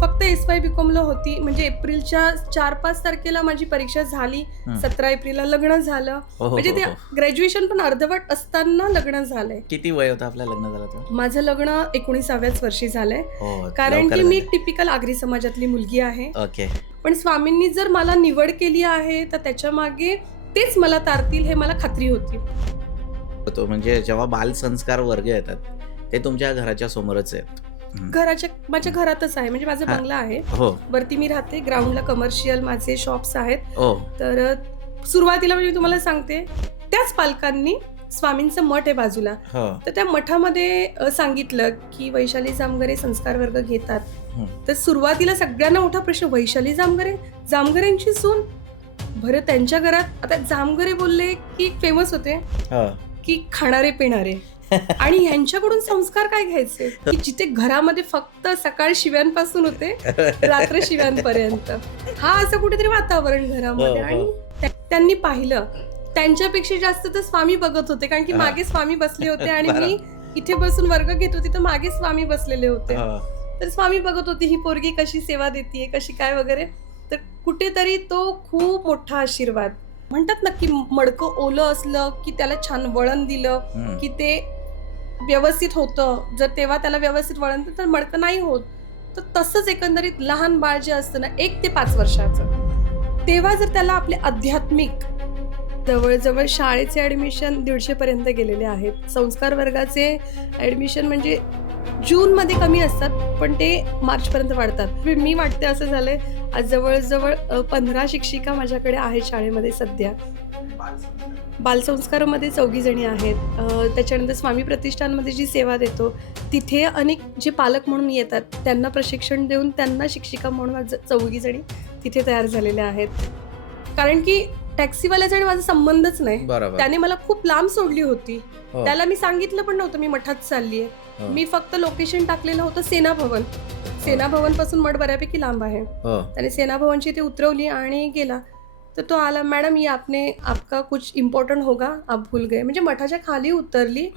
फक्त SY BComला होती. म्हणजे एप्रिलच्या 4-5 तारखेला माझी परीक्षा झाली. 17 एप्रिलला लग्न झालं. म्हणजे ते ग्रॅज्युएशन पण अर्धवट असताना लग्न झालंय. किती वय होतं आपलं लग्न झालं तर? माझं लग्न 19व्याच वर्षी झालंय. कारण की मी टिपिकल आगरी समाजातली मुलगी आहे. ओके. पण स्वामींनी जर मला निवड केली आहे तर त्याच्या मागे तेच मला तारतील हे मला खात्री होती. तो म्हणजे जेव्हा बालसंस्कार वर्ग येतात ते तुमच्या घराच्या समोरच आहेत. माझ्या घरातच आहे. म्हणजे माझा बंगला आहे. वरती मी राहते. ग्राउंडला कमर्शियल माझे शॉप्स आहेत. तर सुरुवातीला म्हणजे तुम्हाला सांगते त्याच पालकांनी स्वामींचं मठ आहे बाजूला. तर त्या मठामध्ये सांगितलं की वैशाली जामगरे संस्कार वर्ग घेतात. तर सुरुवातीला सगळ्यांना मोठा प्रश्न, वैशाली जामगरेंची सून बरं. त्यांच्या घरात आता जामगरे बोलले की फेमस होते की खाणारे पिणारे आणि ह्यांच्याकडून संस्कार काय घ्यायचे की जिथे घरामध्ये फक्त सकाळ शिव्यांपासून होते रात्र शिव्यांपर्यंत, हा असं कुठेतरी वातावरण घरामध्ये. आणि त्यांनी पाहिलं त्यांच्यापेक्षा जास्त तर स्वामी बघत होते. कारण की मागे स्वामी बसले होते आणि मी इथे बसून वर्ग घेत होते तर मागे स्वामी बसलेले होते. तर स्वामी बघत होते ही पोरगी कशी सेवा देते, कशी काय वगैरे. तर कुठेतरी तो खूप मोठा आशीर्वाद म्हणतात ना की मडकं ओलं असलं की त्याला छान वळण दिलं की ते व्यवस्थित होतं. जर तेव्हा त्याला व्यवस्थित वळण दिलं तर मडकं नाही होत. तर तसंच एकंदरीत लहान बाळ जे असतं ना 1 ते 5 वर्षाचं, तेव्हा जर त्याला आपले आध्यात्मिक जवळजवळ शाळेचे ऍडमिशन 150 पर्यंत गेलेले आहेत. संस्कार वर्गाचे ऍडमिशन म्हणजे जूनमध्ये कमी असतात पण ते मार्चपर्यंत वाढतात. मी वाटते असं झालंय आज जवळजवळ 15 शिक्षिका माझ्याकडे आहेत शाळेमध्ये सध्या. बालसंस्कारामध्ये 4 जणी आहेत. त्याच्यानंतर स्वामी प्रतिष्ठानमध्ये जी सेवा देतो तिथे अनेक जे पालक म्हणून येतात त्यांना प्रशिक्षण देऊन त्यांना शिक्षिका म्हणून 4 जणी तिथे तयार झालेल्या आहेत. कारण की टॅक्सीवाल्याचा आणि माझा संबंधच नाही. त्याने मला खूप लांब सोडली होती. त्याला मी सांगितलं पण नव्हतं मी मठात चालली आहे. मी फक्त लोकेशन टाकलेलं होतं सेना भवन पासून मठ बऱ्यापैकी लांब आहे. त्याने सेना भवनची ते उतरवली आणि गेला. तर तो आला, मॅडम ये आपका कुछ इम्पॉर्टंट होगा, आप भूल गए. म्हणजे मठाच्या खाली उतरली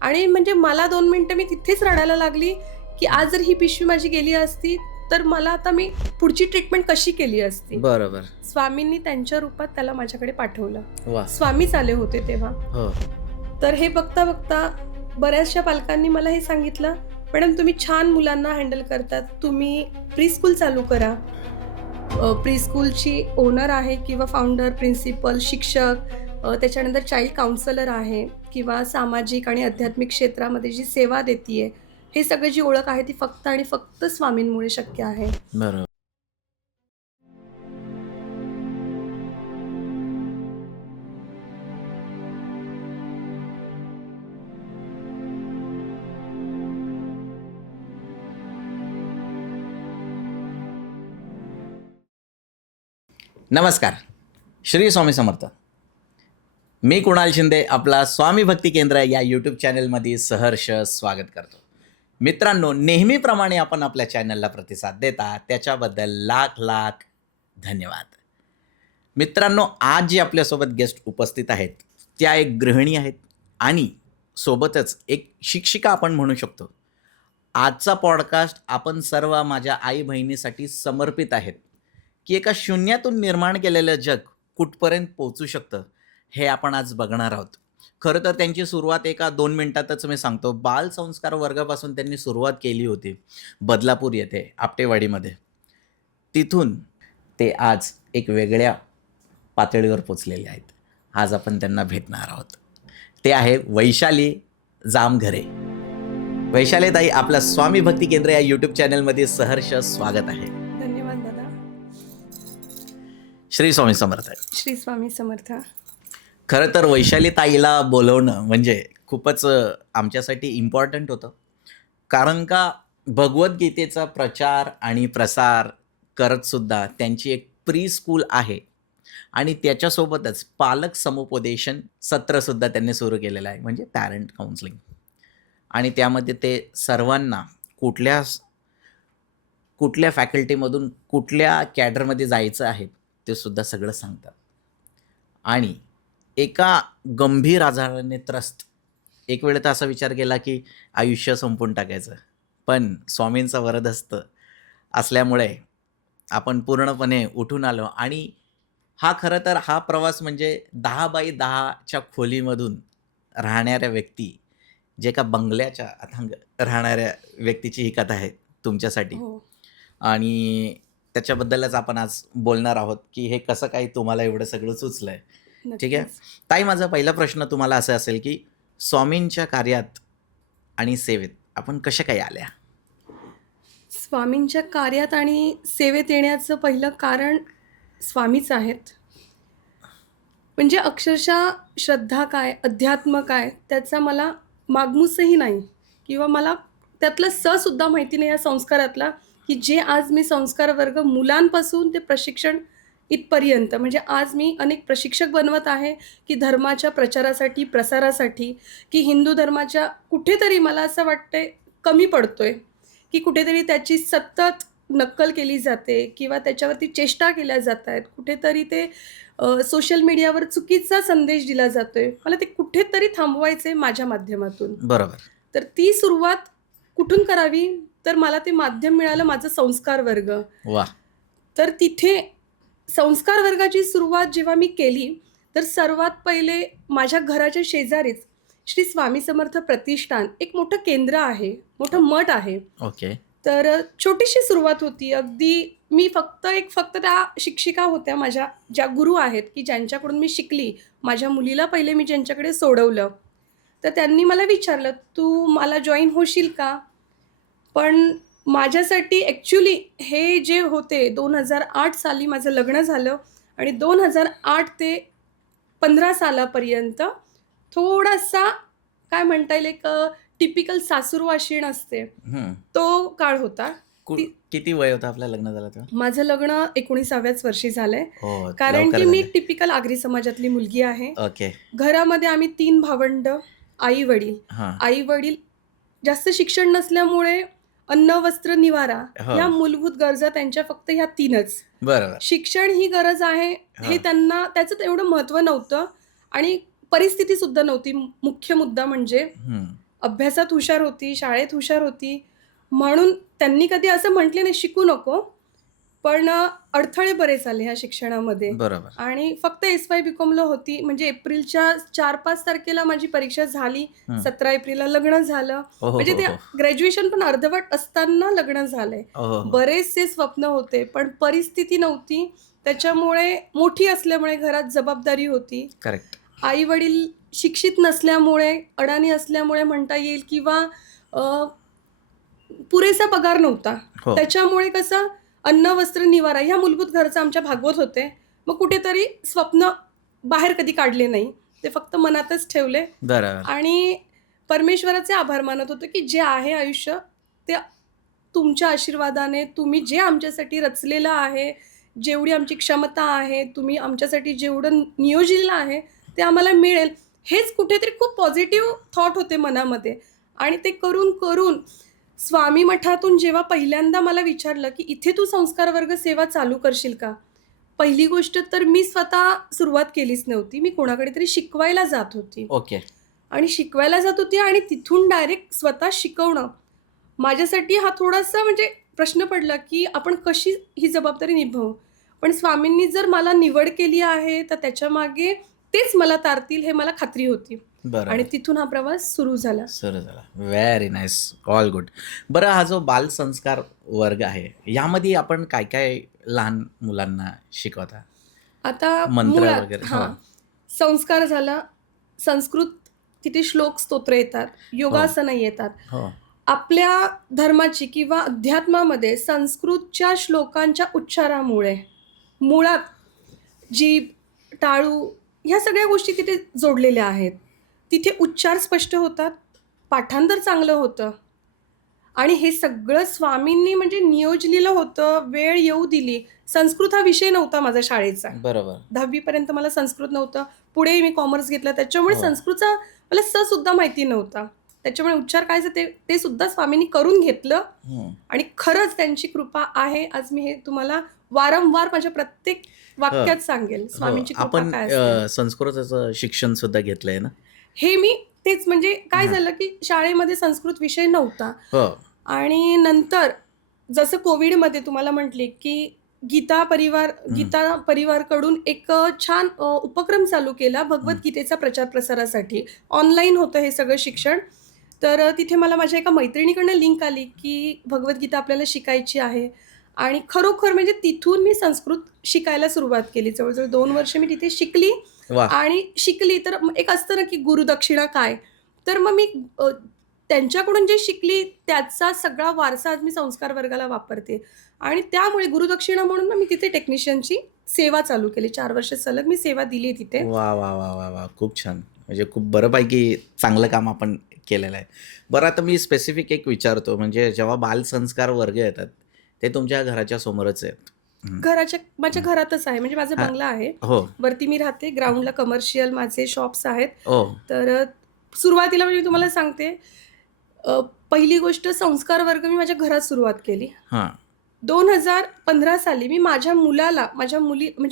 आणि म्हणजे मला 2 मिनिटं मी तिथेच रडायला लागली की आज जर ही पिशवी माझी गेली असती तर मला आता मी पुढची ट्रीटमेंट कशी केली असती. बरोबर. स्वामींनी त्यांच्या रूपात त्याला माझ्याकडे पाठवलं. स्वामीच आले होते तेव्हा. तर हे बघता बघता बऱ्याचशा पालकांनी मला हे सांगितलं, मॅडम तुम्ही छान मुलांना हँडल करतात, तुम्ही प्री-स्कूल चालू करा. प्री-स्कूलची ओनर आहे किंवा फाउंडर, प्रिन्सिपल, शिक्षक, त्याच्यानंतर चाइल्ड काउन्सलर आहे किंवा सामाजिक आणि आध्यात्मिक क्षेत्रामध्ये जी सेवा देतीये, हे सगळं जी ओळख आहे ती फक्त आणि फक्त स्वामींमुळे शक्य आहे. बरोबर. नमस्कार, श्री स्वामी समर्थ. मी कुणाल शिंदे आपला स्वामी भक्ती केंद्र या यूट्यूब चॅनलमध्ये सहर्ष स्वागत करतो. मित्रांनो, नेहमीप्रमाणे आपण आपल्या चॅनलला प्रतिसाद देता त्याच्याबद्दल लाख लाख धन्यवाद. मित्रांनो, आज जे आपल्यासोबत गेस्ट उपस्थित आहेत त्या एक गृहिणी आहेत आणि सोबतच एक शिक्षिका आपण म्हणू शकतो. आजचा पॉडकास्ट आपण सर्व माझ्या आई बहिणीसाठी समर्पित आहेत की एका शून्यातून निर्माण केलेलं जग कुठपर्यंत पोहोचू शकतं हे आपण आज बघणार आहोत. खरं तर त्यांची सुरुवात एका 2 मिनिटातच मी सांगतो. बालसंस्कार वर्गापासून त्यांनी सुरुवात केली होती बदलापूर येथे आपटेवाडीमध्ये. तिथून ते आज एक वेगळ्या पातळीवर पोचलेले आहेत. आज आपण त्यांना भेटणार आहोत. ते आहे वैशाली जामघरे. वैशाली ताई, आपल्या स्वामी भक्ती केंद्र या यूट्यूब चॅनलमध्ये सहर्ष स्वागत आहे. धन्यवाद दादा. श्री स्वामी समर्थ. श्री स्वामी समर्थ. खरं तर वैशाली ताईला बोलवणं म्हणजे खूपच आमच्यासाठी इम्पॉर्टंट होतं. कारण का भगवद्गीतेचा प्रचार आणि प्रसार करतसुद्धा त्यांची एक प्री स्कूल आहे आणि त्याच्यासोबतच पालक समुपदेशन सत्रसुद्धा त्यांनी सुरू केलेलं आहे, म्हणजे पॅरेंट काउन्सिलिंग. आणि त्यामध्ये ते सर्वांना कुठल्या फॅकल्टीमधून कुठल्या कॅडरमध्ये जायचं आहे ते सुद्धा सगळं सांगतात. आणि एका गंभीर आजाराने त्रस्त, एक वेळ तर असा विचार केला की आयुष्य संपून टाकायचं, पण स्वामींचं वरद असतं असल्यामुळे आपण पूर्णपणे उठून आलो आणि हा खरं तर हा प्रवास म्हणजे 10x10च्या खोलीमधून राहणाऱ्या व्यक्ती, जे एका बंगल्याच्या अथांग राहणाऱ्या व्यक्तीची ही कथा आहे तुमच्यासाठी. हो. आणि त्याच्याबद्दलच आपण आज बोलणार आहोत, की हे कसं काय तुम्हाला एवढं सगळं सुचलंय. ठीक आहे. नक्कीच. ताई, माझा पहिला प्रश्न तुम्हाला असा असेल, की स्वामींच्या कार्यात आणि सेवेत आपण कशा काय आल्या? स्वामींच्या कार्यात आणि सेवेत येण्याचं पहिलं कारण स्वामीच आहेत. म्हणजे अक्षरशः श्रद्धा काय, अध्यात्म काय, त्याचा मला मागमूसही नाही किंवा मला त्यातलं सुद्धा माहिती नाही या संस्कारातला, की जे आज मी संस्कार वर्ग मुलांपासून ते प्रशिक्षण इथपर्यंत म्हणजे आज मी अनेक प्रशिक्षक बनवत आहे, की धर्माच्या प्रचारासाठी, प्रसारासाठी, की हिंदू धर्माच्या कुठेतरी मला असं वाटतंय कमी पडतोय, की कुठेतरी त्याची सतत नक्कल केली जाते किंवा त्याच्यावरती चेष्टा केल्या जात आहेत. कुठेतरी ते सोशल मीडियावर चुकीचा संदेश दिला जातोय. मला ते कुठेतरी थांबवायचं आहे माझ्या माध्यमातून. बरोबर. तर ती सुरुवात कुठून करावी? तर मला ते माध्यम मिळालं माझं संस्कार वर्ग. वाह! तर तिथे संस्कार वर्गाची सुरुवात जेव्हा मी केली, तर सर्वात पहिले माझ्या घराच्या शेजारीच श्री स्वामी समर्थ प्रतिष्ठान एक मोठं केंद्र आहे, मोठं मठ आहे. ओके. तर छोटीशी सुरुवात होती. अगदी मी फक्त त्या शिक्षिका होत्या माझ्या, ज्या गुरु आहेत, की ज्यांच्याकडून मी शिकली. माझ्या मुलीला पहिले मी ज्यांच्याकडे सोडवलं. तर त्यांनी मला विचारलं, "तू मला जॉइन होशील का?" पण माझ्यासाठी ॲक्च्युली हे जे होते 2008 साली माझं लग्न झालं आणि 2008 ते 15 सालापर्यंत थोडासा काय म्हणता येईल एक टिपिकल सासूरवाशीण असते, हं. तो काळ होता. किती वय होतं आपलं लग्न झालं तेव्हा? माझं लग्न 19व्याच वर्षी झालंय. हो, कारण लवकर की मी झालं. टिपिकल आगरी समाजातली मुलगी आहे. ओके. घरामध्ये आम्ही 3 भावंड, आई-वडील. हां. आई-वडील जास्त शिक्षण नसल्यामुळे अन्न, वस्त्र, निवारा हो. या मूलभूत गरजा त्यांच्या फक्त ह्या 3च. बरोबर. शिक्षण ही गरज आहे हे हां. त्यांना त्याचं एवढं महत्त्व नव्हतं आणि परिस्थिती सुद्धा नव्हती. मुख्य मुद्दा म्हणजे हं. अभ्यासात हुशार होती, शाळेत हुशार होती. म्हणून त्यांनी कधी असं म्हटले नाही शिकू नको. पण अडथळे बरेच आले ह्या शिक्षणामध्ये. बरोबर. आणि फक्त एस-वाय बी-कॉमला होती. म्हणजे एप्रिलच्या 4-5 तारखेला माझी परीक्षा झाली. हं. 17 एप्रिलला लग्न झालं. हो, हो, म्हणजे ते हो. ग्रॅज्युएशन पण अर्धवट असताना लग्न झालंय. हो. बरेचसे स्वप्न होते, पण परिस्थिती नव्हती. त्याच्यामुळे मोठी असल्यामुळे घरात जबाबदारी होती. करेक्ट. आई-वडील शिक्षित नसल्यामुळे, अडाणी असल्यामुळे म्हणता येईल किंवा पुरेसा पगार नव्हता. हो. त्याच्यामुळे कसं अन्न, वस्त्र, निवारा ह्या मूलभूत गरजा आमच्या भागवत होते. मग कुठेतरी स्वप्न बाहेर कधी काढले नाही. ते फक्त मनातच ठेवले बरोबर. आणि परमेश्वराचे आभार मानत होतो, की जे आहे आयुष्य ते तुमच्या आशीर्वादाने तुम्ही जे आमच्यासाठी रचलेलं आहे, जेवढी आमची क्षमता आहे, तुम्ही आमच्यासाठी जेवढं नियोजलेलं आहे, ते आम्हाला मिळेल. हेच कुठेतरी खूप पॉझिटिव्ह थॉट होते मनामध्ये आणि ते करून स्वामी मठातून जेव्हा पहिल्यांदा मला विचारलं, की "इथे तू संस्कार वर्ग सेवा चालू करशील का?" पहिली गोष्ट तर मी स्वतः सुरुवात केलीच नव्हती. मी कोणाकडे तरी शिकवायला जात होती. ओके. आणि शिकवायला जात होती आणि तिथून डायरेक्ट स्वतः शिकवणं माझ्यासाठी हा थोडासा म्हणजे प्रश्न पडला, की आपण कशी ही जबाबदारी निभावू? पण स्वामींनी जर मला निवड केली आहे, तर त्याच्यामागे तेच मला तारतील हे मला खात्री होती. बरोबर. आणि तिथून हा प्रवास सुरू झाला. Very nice. All good. बरं, हा जो बाल संस्कार वर्ग आहे, यामध्ये आपण काय काय लहान मुलांना शिकवता? आता मंत्र मुळात वगैरे? हां, संस्कार झाला, संस्कृत तिथे श्लोक स्तोत्र येतात, योगासनं येतात. हो. आपल्या धर्माची किंवा अध्यात्मामध्ये संस्कृतच्या श्लोकांच्या उच्चारामुळे मुळात जीभ, टाळू ह्या सगळ्या गोष्टी तिथे जोडलेल्या आहेत. तिथे उच्चार स्पष्ट होतात, पाठांतर चांगलं होतं आणि हे सगळं स्वामींनी म्हणजे नियोजलेलं होतं, वेळ येऊ दिली. संस्कृत हा विषय नव्हता माझा शाळेचा. बरोबर. 10वी पर्यंत मला संस्कृत नव्हतं. पुढे मी कॉमर्स घेतलं त्याच्यामुळे हो. संस्कृतचा मला सुद्धा माहिती नव्हता. त्याच्यामुळे उच्चार काय ते सुद्धा स्वामींनी करून घेतलं हं. आणि खरंच त्यांची कृपा आहे. आज मी हे तुम्हाला वारंवार माझ्या प्रत्येक वाक्यात सांगेल हो. स्वामींची कृपा आपण काय असते. संस्कृताचं शिक्षण सुद्धा घेतलंय ना? हे मी तेच म्हणजे काय झालं, की शाळेमध्ये संस्कृत विषय नव्हता हो. आणि नंतर जसं कोविडमध्ये तुम्हाला म्हटले की गीता परिवारकडून एक छान उपक्रम चालू केला भगवद्गीतेचा प्रचार प्रसारासाठी. ऑनलाईन होतं हे सगळं शिक्षण. तर तिथे मला माझ्या एका मैत्रिणीकडनं लिंक आली की भगवद्गीता आपल्याला शिकायची आहे आणि खरोखर म्हणजे तिथून मी संस्कृत शिकायला सुरुवात केली. जवळ-जवळ 2 वर्ष मी तिथे शिकली वाह! आणि शिकली तर एक असतं ना की गुरुदक्षिणा काय? तर मग मी त्यांच्याकडून जे शिकली त्याचा सगळा वारसा आज मी संस्कार वर्गाला वापरते आणि त्यामुळे गुरुदक्षिणा म्हणून ना मी तिथे टेक्निशियनची सेवा चालू केली. 4 वर्ष सलग मी सेवा दिली तिथे. वाह! वाह! वाह! वाह! वाह! खूप छान. म्हणजे खूप बऱ्यापैकी चांगलं काम आपण केलेलं आहे. बरं आता मी स्पेसिफिक एक विचारतो, म्हणजे जेव्हा बालसंस्कार वर्ग येतात, ते तुमच्या घराच्या समोरच आहेत. माझ्या घरातच आहे. म्हणजे माझा हां. बंगला आहे. हो. वरती मी राहते. ग्राउंडला कमर्शियल माझे शॉप्स आहेत. हो. तर सुरुवातीला म्हणजे मी तुम्हाला सांगते, पहिली गोष्ट संस्कार वर्ग मी माझ्या घरात सुरुवात केली. हां. 2015 साली मी माझ्या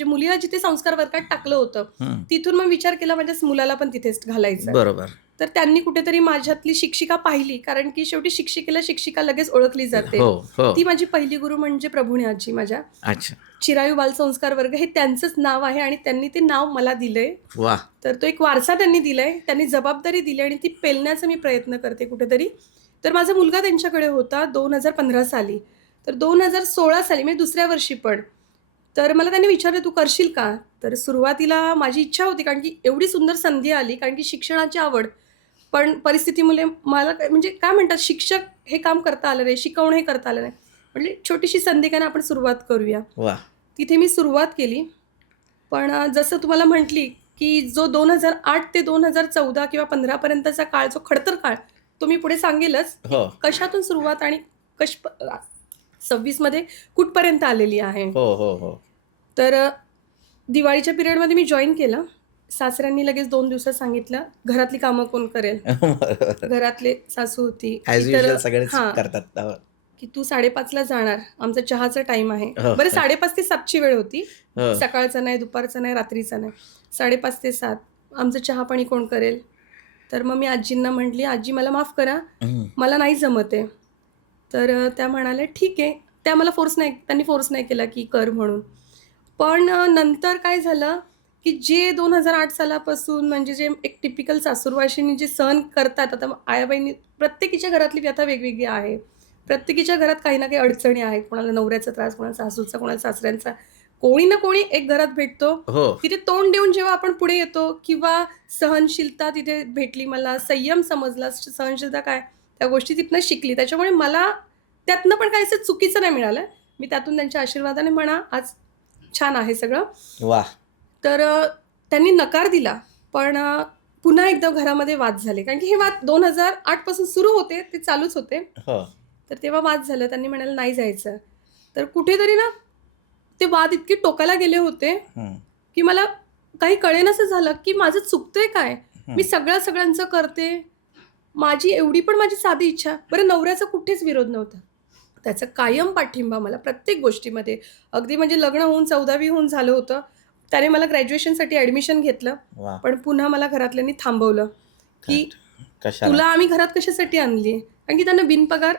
मुलीला जिथे संस्कार वर्गात टाकलं होतं, हं. तिथून मग विचार केला माझ्या मुलाला पण तिथेच घालायचं. बरोबर. तर त्यांनी कुठेतरी माझ्यातली शिक्षिका पाहिली, कारण की शेवटी शिक्षिकेला शिक्षिका लगेच ओळखली जाते. हो, हो. ती माझी पहिली गुरु म्हणजे प्रभुणे आजी माझ्या. अच्छा. चिरायू बालसंस्कार वर्ग हे त्यांचंच नाव आहे आणि त्यांनी ते नाव मला दिलंय. वाह! तर तो एक वारसा त्यांनी दिलाय. त्यांनी जबाबदारी दिली आणि ती पेलण्याचा मी प्रयत्न करते कुठेतरी. तर माझा मुलगा त्यांच्याकडे होता 2015 साली. तर 2016 साली म्हणजे दुसऱ्या वर्षी पण. तर मला त्यांनी विचारलं, "तू करशील का?" तर सुरुवातीला माझी इच्छा होती, कारण की एवढी सुंदर संधी आली, कारण की शिक्षणाची आवड. पण परिस्थितीमुळे मला म्हणजे काय म्हणतात, शिक्षक हे काम करता आलं नाही, शिकवणं हे करता आलं नाही. म्हटले छोटीशी संधी काय ना, आपण सुरुवात करूया. वाह! तिथे मी सुरुवात केली. पण जसं तुम्हाला म्हटली, की जो 2008 ते 2014 किंवा 15 पर्यंतचा काळ, जो खडतर काळ, तो मी पुढे सांगेलच. हो. कशातून सुरुवात आणि 26 मध्ये कुठपर्यंत आलेली आहे. हो, हो, हो. तर दिवाळीच्या पिरियडमध्ये मी जॉइन केलं. सासऱ्यांनी लगेच 2 दिवसात सांगितलं, "घरातली कामं कोण करेल?" बरोबर. घरातले सासू होती. ॲज ती तर युजुअल सगळेच हां. करतात. हो. की तू 5:30ला जाणार. आमचा चहाचा टाईम आहे. हो. बरं 5:30 ते 7 ची वेळ होती. हो. सकाळचा नाही, दुपारचा नाही, रात्रीचा नाही. 5:30 ते 7 आमचं चहा-पाणी कोण करेल? तर मग मी आजींना म्हटली, "आजी मला माफ करा. हं. मला नाही जमत आहे." तर त्या म्हणाल्या, "ठीक आहे." त्यांनी फोर्स नाही केला की कर म्हणून. पण नंतर काय झालं, की जे 2008 सालापासून म्हणजे जे एक टिपिकल सासूरवाशिणी जे सहन करतात, आता आया-बहिणी प्रत्येकीच्या घरातली व्यथा वेगवेगळी आहे. प्रत्येकीच्या घरात काही ना काही अडचणी आहेत. कोणाला नवऱ्याचा त्रास, कोणाला सासूचा, कोणाला सासऱ्यांचा. कोणी ना कोणी एक घरात भेटतो. हो. तिथे तोंड देऊन जेव्हा आपण पुढे येतो किंवा सहनशीलता तिथे भेटली मला, संयम समजला, सहनशीलता काय, त्या गोष्टी तिथनं शिकली. त्याच्यामुळे मला त्यातनं पण काही असं चुकीचं नाही मिळालं. मी त्यातून त्यांच्या आशीर्वादाने म्हणा, आज छान आहे सगळं. वाह! तर त्यांनी नकार दिला. पण पुन्हा एकदा घरामध्ये वाद झाले. कारण की हे वाद 2008 पासून सुरू होते, ते चालूच होते. हो. तर तेव्हा वाद झाला. त्यांनी म्हणाले, "नाही जायचं." तर कुठेतरी ना, ते वाद इतके टोकाला गेले होते, हं. की मला काही कळेनासं झालं, की माझं चुकतंय काय? हं. मी सगळ्यांचं करते. माझी साधी इच्छा. बरं नवऱ्याचा कुठेच विरोध नव्हता. त्याचा कायम पाठिंबा मला प्रत्येक गोष्टीमध्ये. अगदी म्हणजे लग्न होऊन 14वी होऊन झालं होतं. त्याने मला ग्रॅज्युएशनसाठी ॲडमिशन घेतलं. वाह! पण पुन्हा मला घरातल्यांनी थांबवलं, की कशाला? तुला आम्ही घरात कशासाठी आणली आहे? कारण की त्यांना बिनपगार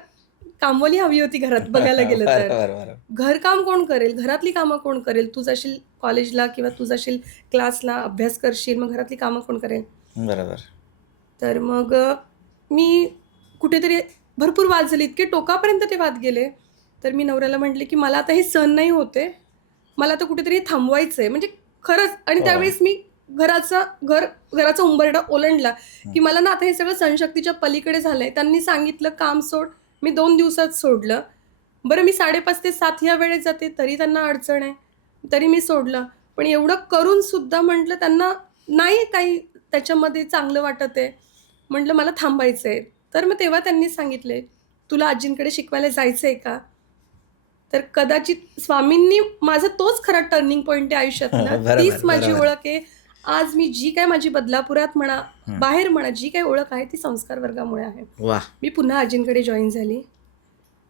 कामवाली हवी होती घरात बघायला गेलं तर. बरोबर, बरोबर. घरकाम कोण करेल? घरातली कामं कोण करेल? तू जाशील कॉलेजला किंवा तू जाशील क्लासला, अभ्यास करशील, मग घरातली कामं कोण करेल? बरोबर. तर मग मी कुठेतरी भरपूर वाद झाले. इतके टोकापर्यंत ते वाद गेले. तर मी नवऱ्याला म्हटले, की "मला आता हे सहन नाही होत आहे. मला आता कुठेतरी थांबवायचं आहे." म्हणजे खरंच. आणि हो. त्यावेळेस मी घराचा उंबरडा ओलांडला, की मला ना आता हे सगळं सहनशक्तीच्या पलीकडे झालंय. त्यांनी सांगितलं, "काम सोड." मी 2 दिवसात सोडलं. बरं मी 5:30 ते 7 या वेळेत जाते, तरी त्यांना अडचण आहे. तरी मी सोडलं. पण एवढं करून सुद्धा म्हटलं त्यांना नाही काही त्याच्यामध्ये चांगलं वाटत आहे. म्हटलं मला थांबायचं आहे. तर मग तेव्हा त्यांनी सांगितले, "तुला आजींकडे शिकवायला जायचं आहे का?" तर कदाचित स्वामींनी माझा तोच खरा टर्निंग पॉइंट आहे आयुष्यातला. बरोबर, तीच माझी बरोबर. ओळख आहे. आज मी जी काय माझी बदलापुरात म्हणा, हं. बाहेर म्हणा, जी काही ओळख आहे ती संस्कार वर्गामुळे आहे. वाह! मी पुन्हा आजींकडे जॉइन झाली.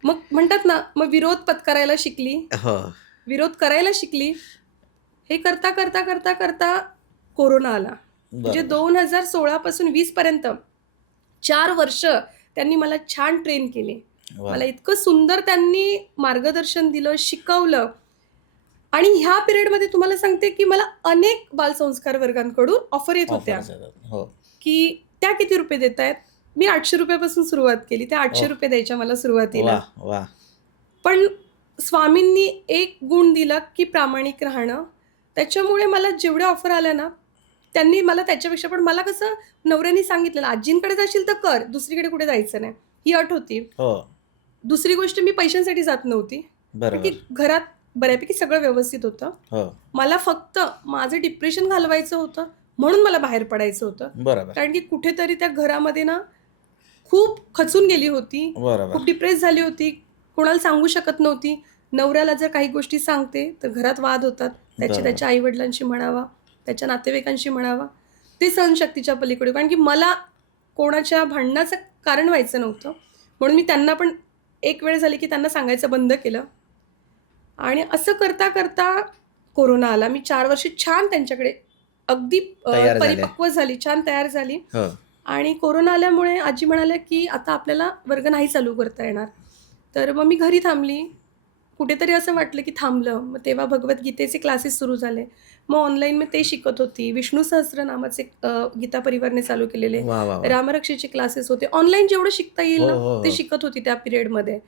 मग म्हणतात ना, मग विरोध पत्करायला शिकली. हो. विरोध करायला शिकली. हे करता कोरोना आला. म्हणजे बरोबर. 2016 पासून 20 पर्यंत 4 वर्ष त्यांनी मला छान ट्रेन केले. मला इतकं सुंदर त्यांनी मार्गदर्शन दिलं, शिकवलं. आणि ह्या पिरियडमध्ये तुम्हाला सांगते की मला अनेक बालसंस्कार वर्गांकडून ऑफर येत होत्या की त्या किती रुपये देत आहेत. मी 800 रुपयापासून सुरुवात केली. त्या 800 रुपये द्यायच्या मला सुरुवातीला. पण स्वामींनी एक गुण दिला की प्रामाणिक राहणं. त्याच्यामुळे मला जेवढ्या ऑफर आल्या ना, त्यांनी मला त्याच्यापेक्षा, पण मला कसं नवऱ्याने सांगितलेलं, आजींकडे जाशील तर कर, दुसरीकडे कुठे जायचं नाही, ही अट होती. दुसरी गोष्ट, मी पैशांसाठी जात नव्हती, की घरात बऱ्यापैकी सगळं व्यवस्थित होतं. मला फक्त माझं डिप्रेशन घालवायचं होतं, म्हणून मला बाहेर पडायचं होतं. कारण की कुठेतरी त्या घरामध्ये ना खूप खचून गेली होती, खूप डिप्रेस झाली होती, कोणाला सांगू शकत नव्हती. नवऱ्याला जर काही गोष्टी सांगते तर घरात वाद होतात, त्याच्या आई वडिलांशी म्हणावा, त्याच्या नातेवाईकांशी म्हणावा, ते सहनशक्तीच्या पलीकडे. कारण की मला कोणाच्या भांडणाचं कारण व्हायचं नव्हतं, म्हणून मी त्यांना पण एक वेळ झाली की त्यांना सांगायचं बंद केलं. आणि असं करता करता कोरोना आला. मी 4 वर्ष छान त्यांच्याकडे अगदी परिपक्व झाली, छान तयार झाली. आणि कोरोना आल्यामुळे आजी म्हणाल्या की आता आपल्याला वर्ग नाही चालू करता येणार. तर मग मी घरी थांबली. कुठेतरी असं वाटलं की थांबलं. मग तेव्हा भगवद्गीतेचे क्लासेस सुरू झाले. मग ऑनलाईन मी ते शिकत होती. विष्णू सहस्त्रनामाचे गीता परिवारने चालू केलेले रामरक्षेचे क्लासेस होते. ऑनलाईन जेवढं शिकता येईल ना ते शिकत होती त्या पिरियडमध्ये.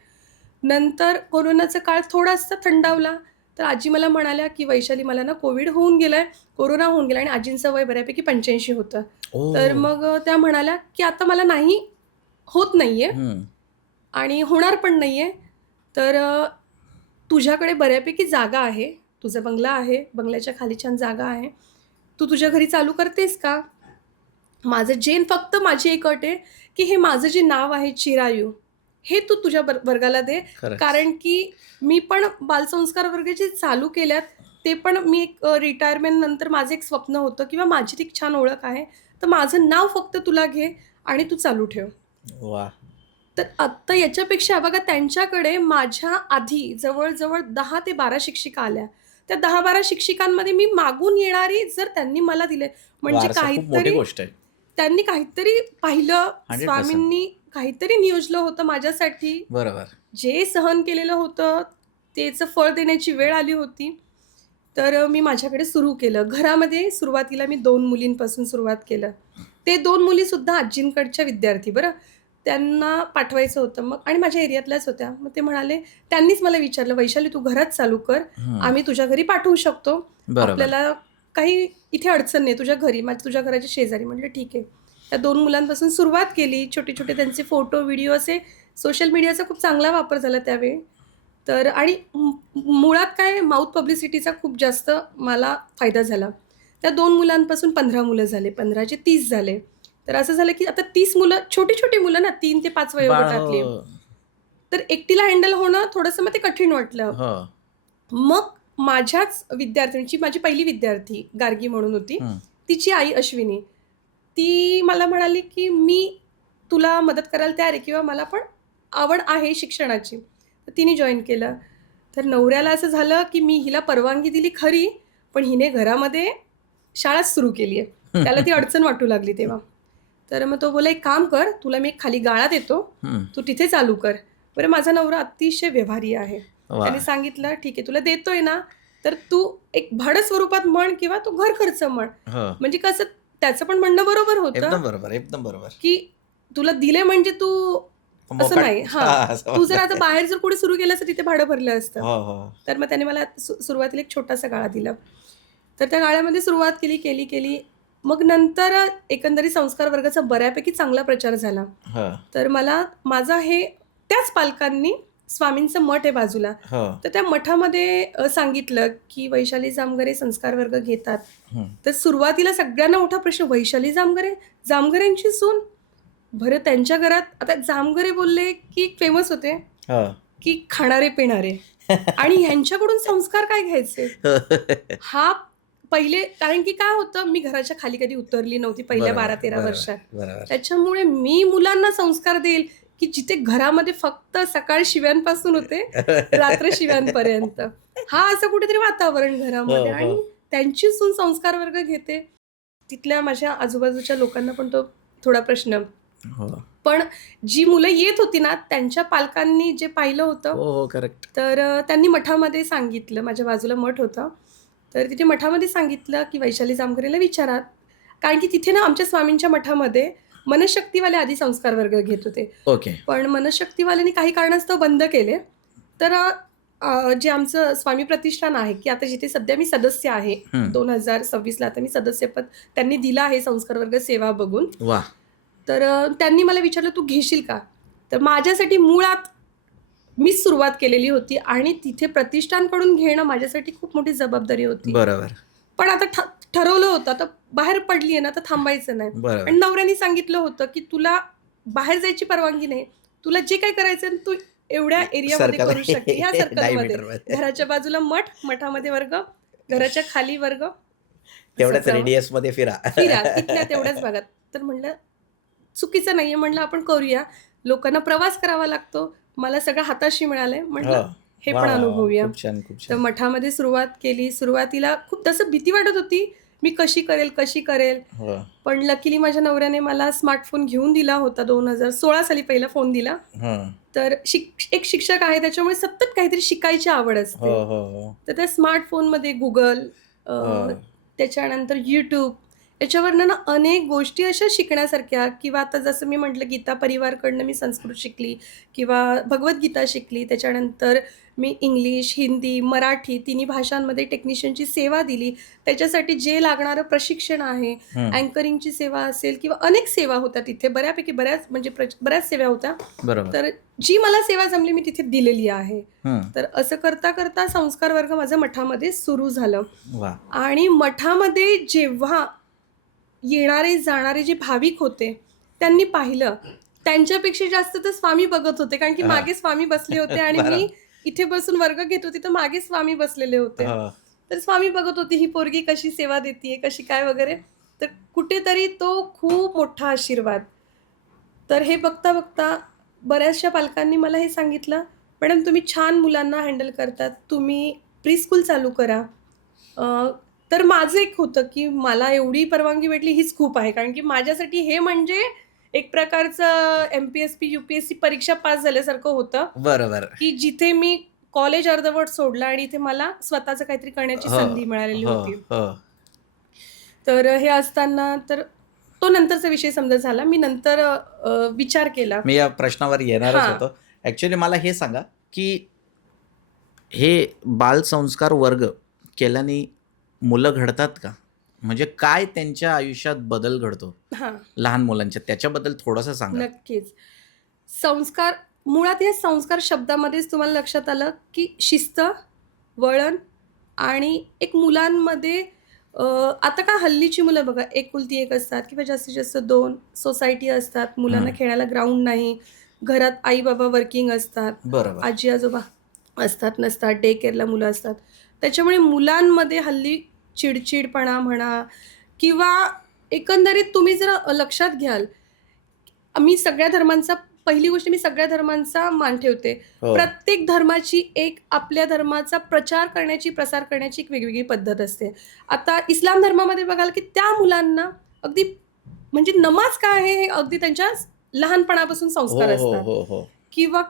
नंतर कोरोनाचा काळ थोडासा थंडावला तर आजी मला म्हणाल्या की वैशाली, मला ना कोविड होऊन गेलाय, कोरोना होऊन गेला आणि आजींचं वय बऱ्यापैकी 85 होतं. तर मग त्या म्हणाल्या की आता मला नाही होत नाहीये आणि होणार पण नाहीये, तर तुझ्याकडे बऱ्यापैकी जागा आहे, तुझा बंगला आहे, बंगल्याच्या खाली छान जागा आहे, तू तुझ्या घरी चालू करतेस का? माझं फक्त माझी एक अट आहे की हे माझं जे नाव आहे चिरायू, हे तू तुझ्या वर्गाला दे. कारण की मी पण बालसंस्कार वर्ग जे चालू केल्यात ते पण मी एक रिटायरमेंट नंतर माझं एक स्वप्न होतं किंवा माझी ती छान ओळख आहे, तर माझं नाव फक्त तुला घे आणि तू चालू ठेव. तर आत्ता याच्यापेक्षा बघा, त्यांच्याकडे माझ्या आधी जवळजवळ 10 ते 12 शिक्षिका आल्या. त्या 10-12 शिक्षिकांमध्ये मी मागून येणारी जर त्यांनी मला दिले, म्हणजे काहीतरी त्यांनी काहीतरी पाहिलं, स्वामींनी काहीतरी नियोजलं होतं माझ्यासाठी. जे सहन केलेलं होतं त्याचं फळ देण्याची वेळ आली होती. तर मी माझ्याकडे सुरू केलं. घरामध्ये सुरुवातीला मी 2 मुलींपासून सुरुवात केलं. ते 2 मुलीसुद्धा आजींकडच्या विद्यार्थी, बरं, त्यांना पाठवायचं होतं मग, आणि माझ्या एरियातल्याच होत्या. मग ते म्हणाले, त्यांनीच मला विचारलं, वैशाली तू घरात चालू कर, आम्ही तुझ्या घरी पाठवू शकतो, आपल्याला काही इथे अडचण नाही, तुझ्या घरी, तुझ्या घराच्या शेजारी. म्हटलं ठीक आहे. त्या 2 मुलांपासून सुरुवात केली. छोटे छोटे त्यांचे फोटो, व्हिडिओ, असे सोशल मीडियाचा खूप चांगला वापर झाला त्यावेळी. तर आणि मुळात काय, माउथ पब्लिसिटीचा खूप जास्त मला फायदा झाला. त्या 2 मुलांपासून 15 मुलं झाले, 15चे 30 झाले. तर असं झालं की आता 30 मुलं, छोटी छोटी मुलं ना, 3 ते 5 वयोगटातली, तर एकटीला हँडल होणं थोडंसं मग ते कठीण वाटलं. मग माझ्याच विद्यार्थ्यांची, माझी पहिली विद्यार्थी गार्गी म्हणून होती, तिची आई अश्विनी, ती मला म्हणाली की मी तुला मदत करायला तयार आहे, किंवा मला पण आवड आहे शिक्षणाची. तर तिने जॉईन केलं. तर नवऱ्याला असं झालं की मी हिला परवानगी दिली खरी, पण हिने घरामध्ये शाळाच सुरू केली आहे, त्याला ती अडचण वाटू लागली तेव्हा. तर मग तो बोला, एक काम कर, तुला मी एक खाली गाळा देतो, तू तिथे चालू कर. बरं, माझा नवरा अतिशय व्यवहारी आहे. त्याने सांगितलं, ठीक आहे, तुला देतोय ना, तर तू एक भाडं स्वरूपात म्हण किंवा तू घर खर्च म्हण. म्हणजे कसं, त्याचं पण म्हणणं बरोबर होतं, एकदम बरोबर, की तुला दिले म्हणजे तू असं नाही. तू जर आता बाहेर जर पुढे सुरू केलं असतं, तिथे भाडं भरलं असतं. तर मग त्याने मला सुरुवातीला एक छोटासा गाळा दिला. तर त्या गाळ्यामध्ये सुरुवात केली. मग नंतर एकंदरीत संस्कार वर्गाचा बऱ्यापैकी चांगला प्रचार झाला. तर मला माझा हे त्याच पालकांनी, स्वामींचं मठ आहे बाजूला, तर त्या मठामध्ये सांगितलं की वैशाली जामगरे संस्कार वर्ग घेतात. तर सुरुवातीला सगळ्यांना मोठा प्रश्न, वैशाली जामगरे, जामगरेंची सून, बरं, त्यांच्या घरात आता जामगरे बोलले की फेमस होते की खाणारे पिणारे, आणि ह्यांच्याकडून संस्कार काय घ्यायचे, हा पहिले. कारण की काय होतं, मी घराच्या खाली कधी उतरली नव्हती पहिल्या 12-13 वर्षात. त्याच्यामुळे मी मुलांना संस्कार देईल की जिथे घरामध्ये फक्त सकाळ शिव्यांपासून होते रात्र शिव्यांपर्यंत, हा असं कुठेतरी वातावरण घरामध्ये, आणि त्यांची सून संस्कार वर्ग घेते. तिथल्या माझ्या आजूबाजूच्या लोकांना पण तो थोडा प्रश्न. पण जी मुलं येत होती ना, त्यांच्या पालकांनी जे पाहिलं होतं, हो करेक्ट. तर त्यांनी मठामध्ये सांगितलं, माझ्या बाजूला मठ होतं, तर तिथे मठामध्ये सांगितलं की वैशाली जामकरेला विचारा. कारण की तिथे ना आमच्या स्वामींच्या मठामध्ये मनशक्तीवाले आधी संस्कार वर्ग घेत होते. ओके. पण मनशक्तीवाल्यांनी काही कारणास्तव बंद केले. तर जे आमचं स्वामी प्रतिष्ठान आहे, की आता जिथे सध्या मी सदस्य आहे, 2026ला आता मी सदस्यपद त्यांनी दिलं आहे संस्कार वर्ग सेवा बघून. वाह! तर त्यांनी मला विचारलं, "तू घेशील का?" तर माझ्यासाठी मुळात मीच सुरुवात केलेली होती आणि तिथे प्रतिष्ठानकडून घेणं माझ्यासाठी खूप मोठी जबाबदारी होती. बरोबर. पण आता ठरवलं होतं, आता बाहेर पडली आहे ना, तर थांबायचं नाही. बरोबर. आणि नवऱ्याने सांगितलं होतं, की "तुला बाहेर जायची परवानगी नाही. तुला जे काही करायचं तू एवढ्या एरियामध्ये करू शकते, ह्या सर्कलमध्ये. डायमीटरमध्ये. घराच्या बाजूला मठ, मठामध्ये वर्ग, घराच्या खाली वर्ग, तेवढ्याच असं रेडियसमध्ये फिरा. फिरा तिथल्या तेवढ्याच भागात." तर म्हणलं चुकीचं नाहीये, म्हणलं आपण करूया. लोकांना प्रवास करावा लागतो. मला सगळं हाताशी मिळालंय, म्हटलं हे पण अनुभवूया. खूप छान, खूप तर छान. मठामध्ये सुरुवात केली. सुरुवातीला खूप तसं भीती वाटत होती, मी कशी करेल. हो. पण लकीली माझ्या नवऱ्याने मला स्मार्टफोन घेऊन दिला होता. 2016 साली पहिला फोन दिला. हं. तर एक शिक्षक आहे, त्याच्यामुळे सतत काहीतरी शिकायची आवड हो, असते. हो, हो. तर त्या स्मार्टफोनमध्ये Google, त्याच्यानंतर YouTube, याच्यावरनं ना अनेक गोष्टी अशा शिकण्यासारख्या, किंवा आता जसं मी म्हटलं गीता परिवारकडनं मी संस्कृत शिकली किंवा भगवद्गीता शिकली. त्याच्यानंतर मी इंग्लिश, हिंदी, मराठी तिन्ही भाषांमध्ये टेक्निशियनची सेवा दिली. त्याच्यासाठी जे लागणारं प्रशिक्षण आहे, अँकरिंगची सेवा असेल किंवा अनेक सेवा होत्या तिथे, बऱ्यापैकी बऱ्याच सेवा होत्या. बरोबर. तर जी मला सेवा जमली मी तिथे दिलेली आहे. तर असं करता करता संस्कार वर्ग माझं मठामध्ये सुरू झालं. वाह! आणि मठामध्ये जेव्हा येणारे जाणारे जे भाविक होते, त्यांनी पाहिलं, त्यांच्यापेक्षा जास्त तर स्वामी बघत होते. कारण की मागे स्वामी बसले होते आणि मी इथे बसून वर्ग घेत होते, तर मागे स्वामी बसलेले होते. तर स्वामी बघत होते, ही पोरगी कशी सेवा देतीये, कशी काय वगैरे. तर कुठेतरी तो खूप मोठा आशीर्वाद. तर हे बघता बघता बऱ्याचशा पालकांनी मला हे सांगितलं, "मॅडम तुम्ही छान मुलांना हँडल करतात, तुम्ही प्री-स्कूल चालू करा." तर माझं एक होतं, की मला एवढी परवानगी भेटली हीच खूप आहे. कारण की माझ्यासाठी हे म्हणजे एक प्रकारचं MPSC, UPSC परीक्षा पास झाल्यासारखं होतं. बरोबर. की जिथे मी कॉलेज अर्धवट सोडलं आणि इथे मला स्वतःचं काहीतरी करण्याची संधी मिळालेली होती. तर हे असताना तर तो नंतरचा विषय समजा झाला. मी नंतर विचार केला. मी या प्रश्नावर येणारच होतो. ॲक्च्युअली मला हे सांगा, की हे बालसंस्कार वर्ग केल्याने मुलं घडतात का? म्हणजे काय त्यांच्या आयुष्यात बदल घडतो लहान मुलांच्या, त्याच्याबद्दल थोडंसं सांगा. नक्कीच. संस्कार मुळात या संस्कार शब्दामध्येच तुम्हाला लक्षात आलं, की शिस्त, वळण आणि एक मुलांमध्ये आता काय हल्लीची मुलं बघा, एकुलती एक असतात किंवा जास्तीत जास्त 2 सोसायटी असतात. मुलांना खेळायला ग्राउंड नाही. घरात आई-बाबा वर्किंग असतात. बरोबर. आजी-आजोबा असतात, नसतात. डे केअरला मुलं असतात. त्याच्यामुळे मुलांमध्ये हल्ली चिडचिडपणा म्हणा किंवा एकंदरीत तुम्ही जर लक्षात घ्याल, पहिली गोष्ट मी सगळ्या धर्मांचा मान ठेवते. प्रत्येक धर्माची एक आपल्या धर्माचा प्रसार करण्याची एक वेगवेगळी पद्धत असते. आता इस्लाम धर्मामध्ये बघाल, की त्या मुलांना अगदी म्हणजे नमाज काय आहे हे अगदी त्यांच्या लहानपणापासून संस्कार असतात. किंवा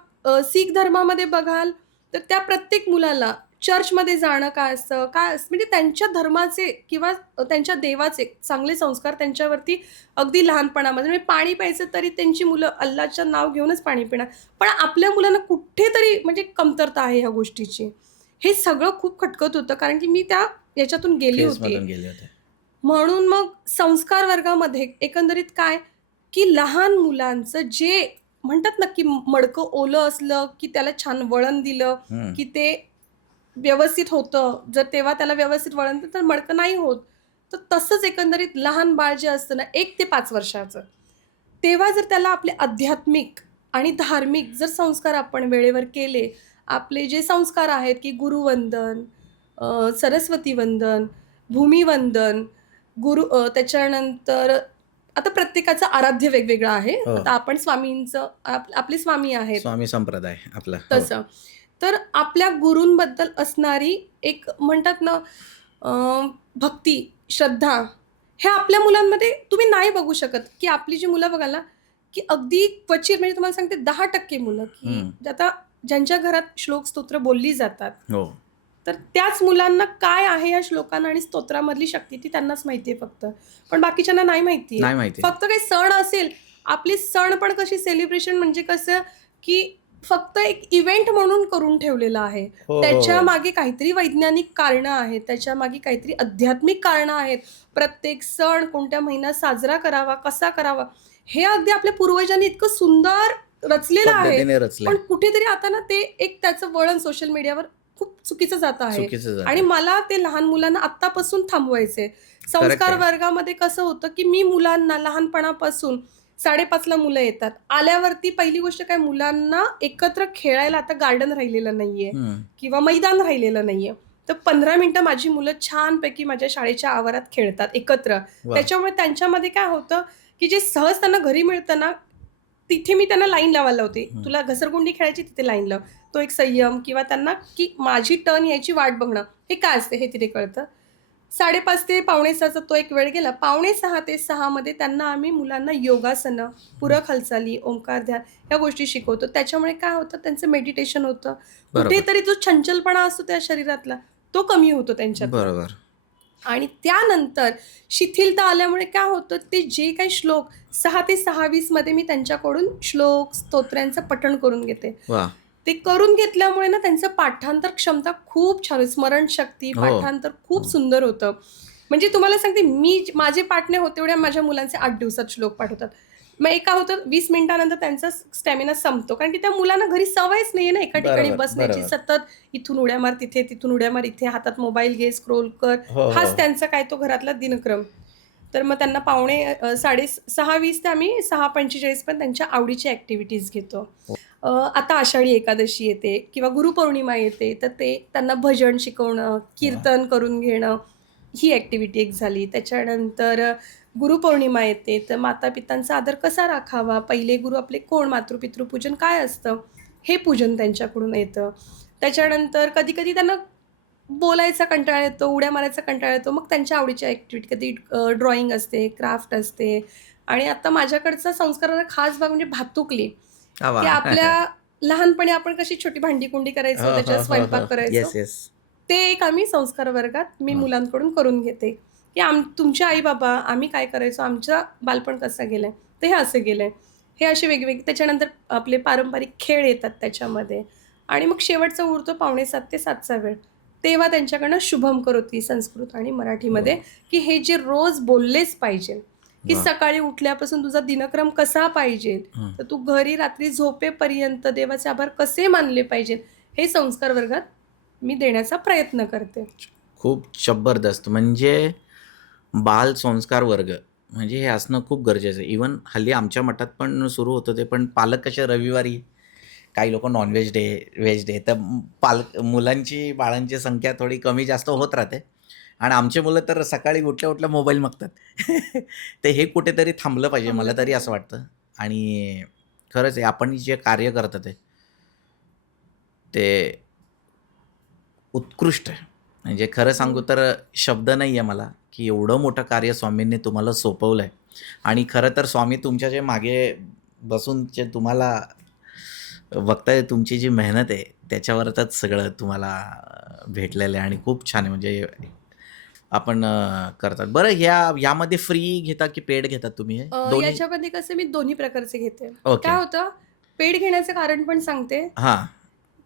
शीख धर्मामध्ये बघाल, तर त्या प्रत्येक मुलाला चर्चमध्ये जाणं काय असतं, म्हणजे त्यांच्या धर्माचे किंवा त्यांच्या देवाचे चांगले संस्कार त्यांच्यावरती अगदी लहानपणामध्ये. म्हणजे पाणी प्यायचं तरी त्यांची मुलं अल्लाहचं नाव घेऊनच पाणी पिणार. पण आपल्या मुलांना कुठेतरी म्हणजे कमतरता आहे ह्या गोष्टीची. हे सगळं खूप खटकत होतं, कारण की मी याच्यातून गेली होती. म्हणून मग संस्कार वर्गामध्ये एकंदरीत काय, की लहान मुलांचं जे म्हणतात ना, की मडकं ओलं असलं की त्याला छान वळण दिलं की ते व्यवस्थित होतं. जर तेव्हा त्याला व्यवस्थित वळण दिलं तर मडकं नाही होत. तर तसंच एकंदरीत लहान बाळ जे असतं ना 1 ते 5 वर्षाचं, तेव्हा जर त्याला आपले आध्यात्मिक आणि धार्मिक जर संस्कार आपण वेळेवर केले, आपले जे संस्कार आहेत की गुरुवंदन, सरस्वती वंदन, भूमिवंदन, त्याच्यानंतर आता प्रत्येकाचं आराध्य वेगवेगळं आहे. आता आपण स्वामींचं आपले स्वामी आहेत. स्वामी संप्रदाय आपला. तसं. तर आपल्या गुरूंबद्दल असणारी एक म्हणतात ना भक्ती, श्रद्धा, हे आपल्या मुलांमध्ये तुम्ही नाही बघू शकत, की आपली जी मुलं बघाल ना, की अगदी क्वचित म्हणजे तुम्हाला सांगते 10% मुलं की आता ज्यांच्या घरात श्लोक स्तोत्र बोलली जातात, तर त्याच मुलांना काय आहे या श्लोकांना आणि स्तोत्रामधली शक्ती ती त्यांनाच माहितीये फक्त. पण बाकीच्यांना नाही माहितीये. फक्त काही सण असेल, आपली सण पण कशी सेलिब्रेशन म्हणजे कसं की फक्त एक इव्हेंट म्हणून करून ठेवलेलं आहे. त्याच्या मागे काहीतरी वैज्ञानिक कारणं आहेत, त्याच्या मागे काहीतरी आध्यात्मिक कारणं आहेत. प्रत्येक सण कोणत्या महिन्यात साजरा करावा, कसा करावा, हे अगदी आपल्या पूर्वजांनी इतकं सुंदर रचलेलं आहे. पण कुठेतरी आता ना ते एक त्याचं वळण सोशल मीडियावर खूप चुकीचं जात आहे. आणि मला ते लहान मुलांना आत्तापासून थांबवायचंय. संस्कार वर्गामध्ये कसं होतं की मी मुलांना लहानपणापासून 5:30ला मुलं येतात. आल्यावरती पहिली गोष्ट काय, मुलांना एकत्र खेळायला आता गार्डन राहिलेलं नाहीये किंवा मैदान राहिलेलं नाहीये. तर 15 मिनिटं माझी मुलं छानपैकी माझ्या शाळेच्या आवारात खेळतात एकत्र. त्याच्यामुळे त्यांच्यामध्ये काय होतं की जे सहज त्यांना घरी मिळतं ना, तिथे मी त्यांना लाईन लावायला लावते. तुला घसरगुंडी खेळायची, तिथे लाईन लाव. तो एक संयम किंवा त्यांना की माझी टर्न यायची वाट बघणं हे काय असते हे तिथे कळतं. 5:30 ते 5:45चा तो एक वेळ गेला. 5:45 ते 6 मध्ये त्यांना आम्ही मुलांना योगासनं, पूरक हालचाली, ओंकार ध्यान या गोष्टी शिकवतो. त्याच्यामुळे काय होतं, त्यांचं मेडिटेशन होतं. कुठेतरी जो चंचलपणा असतो त्या शरीरातला तो कमी होतो त्यांच्यात. बरोबर. आणि त्यानंतर शिथिलता आल्यामुळे काय होतं, ते जे काही श्लोक 6 ते 6:20 मध्ये मी त्यांच्याकडून श्लोक स्तोत्रांचं पठण करून घेते. ते करून घेतल्यामुळे ना त्यांचं पाठांतर क्षमता खूप छान, स्मरणशक्ती, पाठांतर खूप सुंदर होतं. म्हणजे तुम्हाला सांगते, मी माझे पाठणे होते एवढ्या माझ्या मुलांचे 8 दिवसात श्लोक पाठ होतात. मग एका होतं 20 मिनिटानंतर त्यांचा स्टॅमिना संपतो, कारण की त्या मुलांना घरी सवयच नाहीये ना एका ठिकाणी बसण्याची. सतत इथून उड्या मार तिथे, तिथून उड्या मार इथे, हातात मोबाईल घे, स्क्रोल कर, हाच त्यांचा काय तो घरातला दिनक्रम. तर मग त्यांना 6:20 ते आम्ही 6:45 पर्यंत त्यांच्या आवडीच्या ऍक्टिव्हिटीज घेतो. आता आषाढी एकादशी येते किंवा गुरुपौर्णिमा येते, तर ते त्यांना भजन शिकवणं, कीर्तन करून घेणं, ही ऍक्टिव्हिटी एक झाली. त्याच्यानंतर गुरुपौर्णिमा येते, तर माता पितांचा आदर कसा राखावा, पहिले गुरु आपले कोण, मातृपितृपूजन काय असतं, हे पूजन त्यांच्याकडून येतं. त्याच्यानंतर कधी कधी त्यांना बोलायचा कंटाळा येतो, उड्या मारायचा कंटाळा येतो, मग त्यांच्या आवडीच्या ऍक्टिव्हिटी, कधी ड्रॉइंग असते, क्राफ्ट असते. आणि आता माझ्याकडचा संस्कारांना खास भाग म्हणजे भातुकली, की आपल्या लहानपणी आपण कशी छोटी भांडी कुंडी करायचो, त्याच्यात स्वयंपाक करायचो, ते एक आम्ही संस्कार वर्गात मी मुलांकडून करून घेते की तुमचे आई बाबा आम्ही काय करायचो, आमचं बालपण कसं गेलंय, तर हे असं गेलंय, हे असे वेगवेगळे. त्याच्यानंतर आपले पारंपरिक खेळ येतात त्याच्यामध्ये. आणि मग शेवटचा उरतो 6:45 ते 7चा वेळ, तेव्हा त्यांच्याकडनं शुभम करोती संस्कृत आणि मराठीमध्ये, की हे जे रोज बोललेच पाहिजे, की सकाळी उठल्यापासून तुझा दिनक्रम कसा पाहिजे, तर तू घरी रात्री झोपेपर्यंत देवाचे आभार कसे मानले पाहिजे, हे संस्कार वर्गात मी देण्याचा प्रयत्न करते. खूप जबरदस्त. म्हणजे बाल संस्कार वर्ग म्हणजे हे असणं खूप गरजेचं आहे. इवन हल्ली आमच्या मठात पण सुरू होतं ते, पण पालक कसे रविवारी काही लोक नॉनव्हेज डे, व्हेज डे, तर मुलांची बाळांची संख्या थोडी कमी जास्त होत राहते. आणि आमचे मुलं तर सकाळी उठल्या उठल्या मोबाईल मागतात. ते हे कुठेतरी थांबलं पाहिजे, मला तरी असं वाटतं. आणि खरंच आहे, आपण जे कार्य करतात ते उत्कृष्ट आहे. म्हणजे खरं सांगू तर शब्द नाही आहे मला, की एवढं मोठं कार्य स्वामींनी तुम्हाला सोपवलं आहे. आणि खरं तर स्वामी तुमच्या जे मागे बसून जे तुम्हाला बघताय, तुमची जी मेहनत आहे त्याच्यावरच सगळं तुम्हाला भेटलेलं आहे. आणि खूप छान आहे, म्हणजे आपण करतात. बरं, यामध्ये फ्री घेता की पेड घेतात तुम्ही? याच्यामध्ये कसं मी दोन्ही प्रकारचे घेते. काय होतं, पेड घेण्याचं कारण पण सांगते,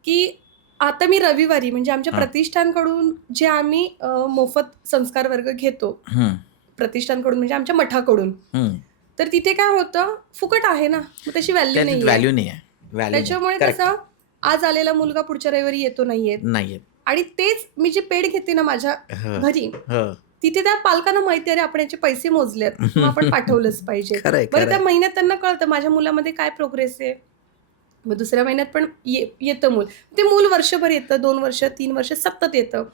की आता मी रविवारी म्हणजे आमच्या प्रतिष्ठानकडून जे आम्ही मोफत संस्कार वर्ग घेतो, प्रतिष्ठानकडून म्हणजे आमच्या मठाकडून, तर तिथे काय होतं, फुकट आहे ना, मग त्याची व्हॅल्यू नाही आहे. त्याच्यामुळे कसं, आज आलेला मुलगा पुढच्या रविवारी येतो नाहीये. आणि तेच मी जे पेड घेते ना माझ्या घरी, तिथे त्या पालकांना माहिती आहे, आपण याचे पैसे मोजलेत, मग आपण पाठवलंच पाहिजे. बरं, त्या महिन्यात त्यांना कळतं माझ्या मुलामध्ये काय प्रोग्रेस आहे, मग दुसऱ्या महिन्यात पण येतं मूल. ते मूल वर्षभर येतं, 2 वर्ष 3 वर्ष सतत येतं.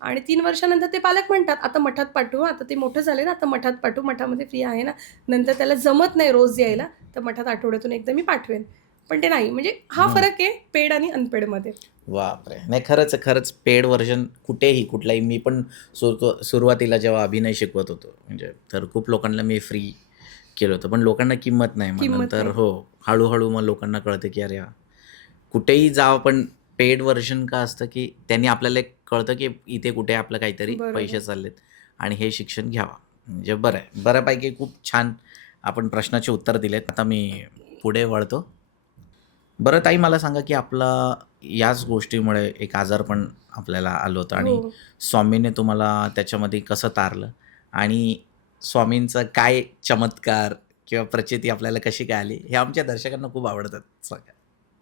आणि 3 वर्षानंतर ते पालक म्हणतात, आता मठात पाठवू, आता ते मोठं झाले ना, आता मठात पाठवू, मठामध्ये फ्री आहे ना. नंतर त्याला जमत नाही रोज यायला, तर मठात आठवड्यातून एकदा मी पाठवेन. पण ते नाही, म्हणजे हा फरक आहे पेड आणि अनपेड मध्ये. बापरे, नाही खरंच पेड व्हर्जन कुठेही कुठलाही, मी पण सुरुवातीला जेव्हा अभिनय शिकवत होतो म्हणजे, तर खूप लोकांना मी फ्री केलं होतं, पण लोकांना किंमत नाही. मग किंमत नंतर नाही. हो, हळू मग लोकांना कळतं की अरे कुठेही जावं, पण पेड व्हर्जन का असतं की त्यांनी आपल्याला एक कळतं की इथे कुठे आपलं काहीतरी बरोबर. पैसे चाललेत आणि हे शिक्षण घ्यावं. म्हणजे बरं आहे. बऱ्यापैकी खूप छान आपण प्रश्नाचे उत्तर दिलेत. आता मी पुढे वळतो. बरं ताई, मला सांगा की आपला याच गोष्टीमुळे एक आजारपण आपल्याला आलं होतं आणि हो. स्वामींनी तुम्हाला त्याच्यामध्ये कसं तारलं आणि स्वामींचा काय चमत्कार किंवा प्रचिती आपल्याला कशी काय आली, हे आमच्या दर्शकांना खूप आवडतात. सांगा.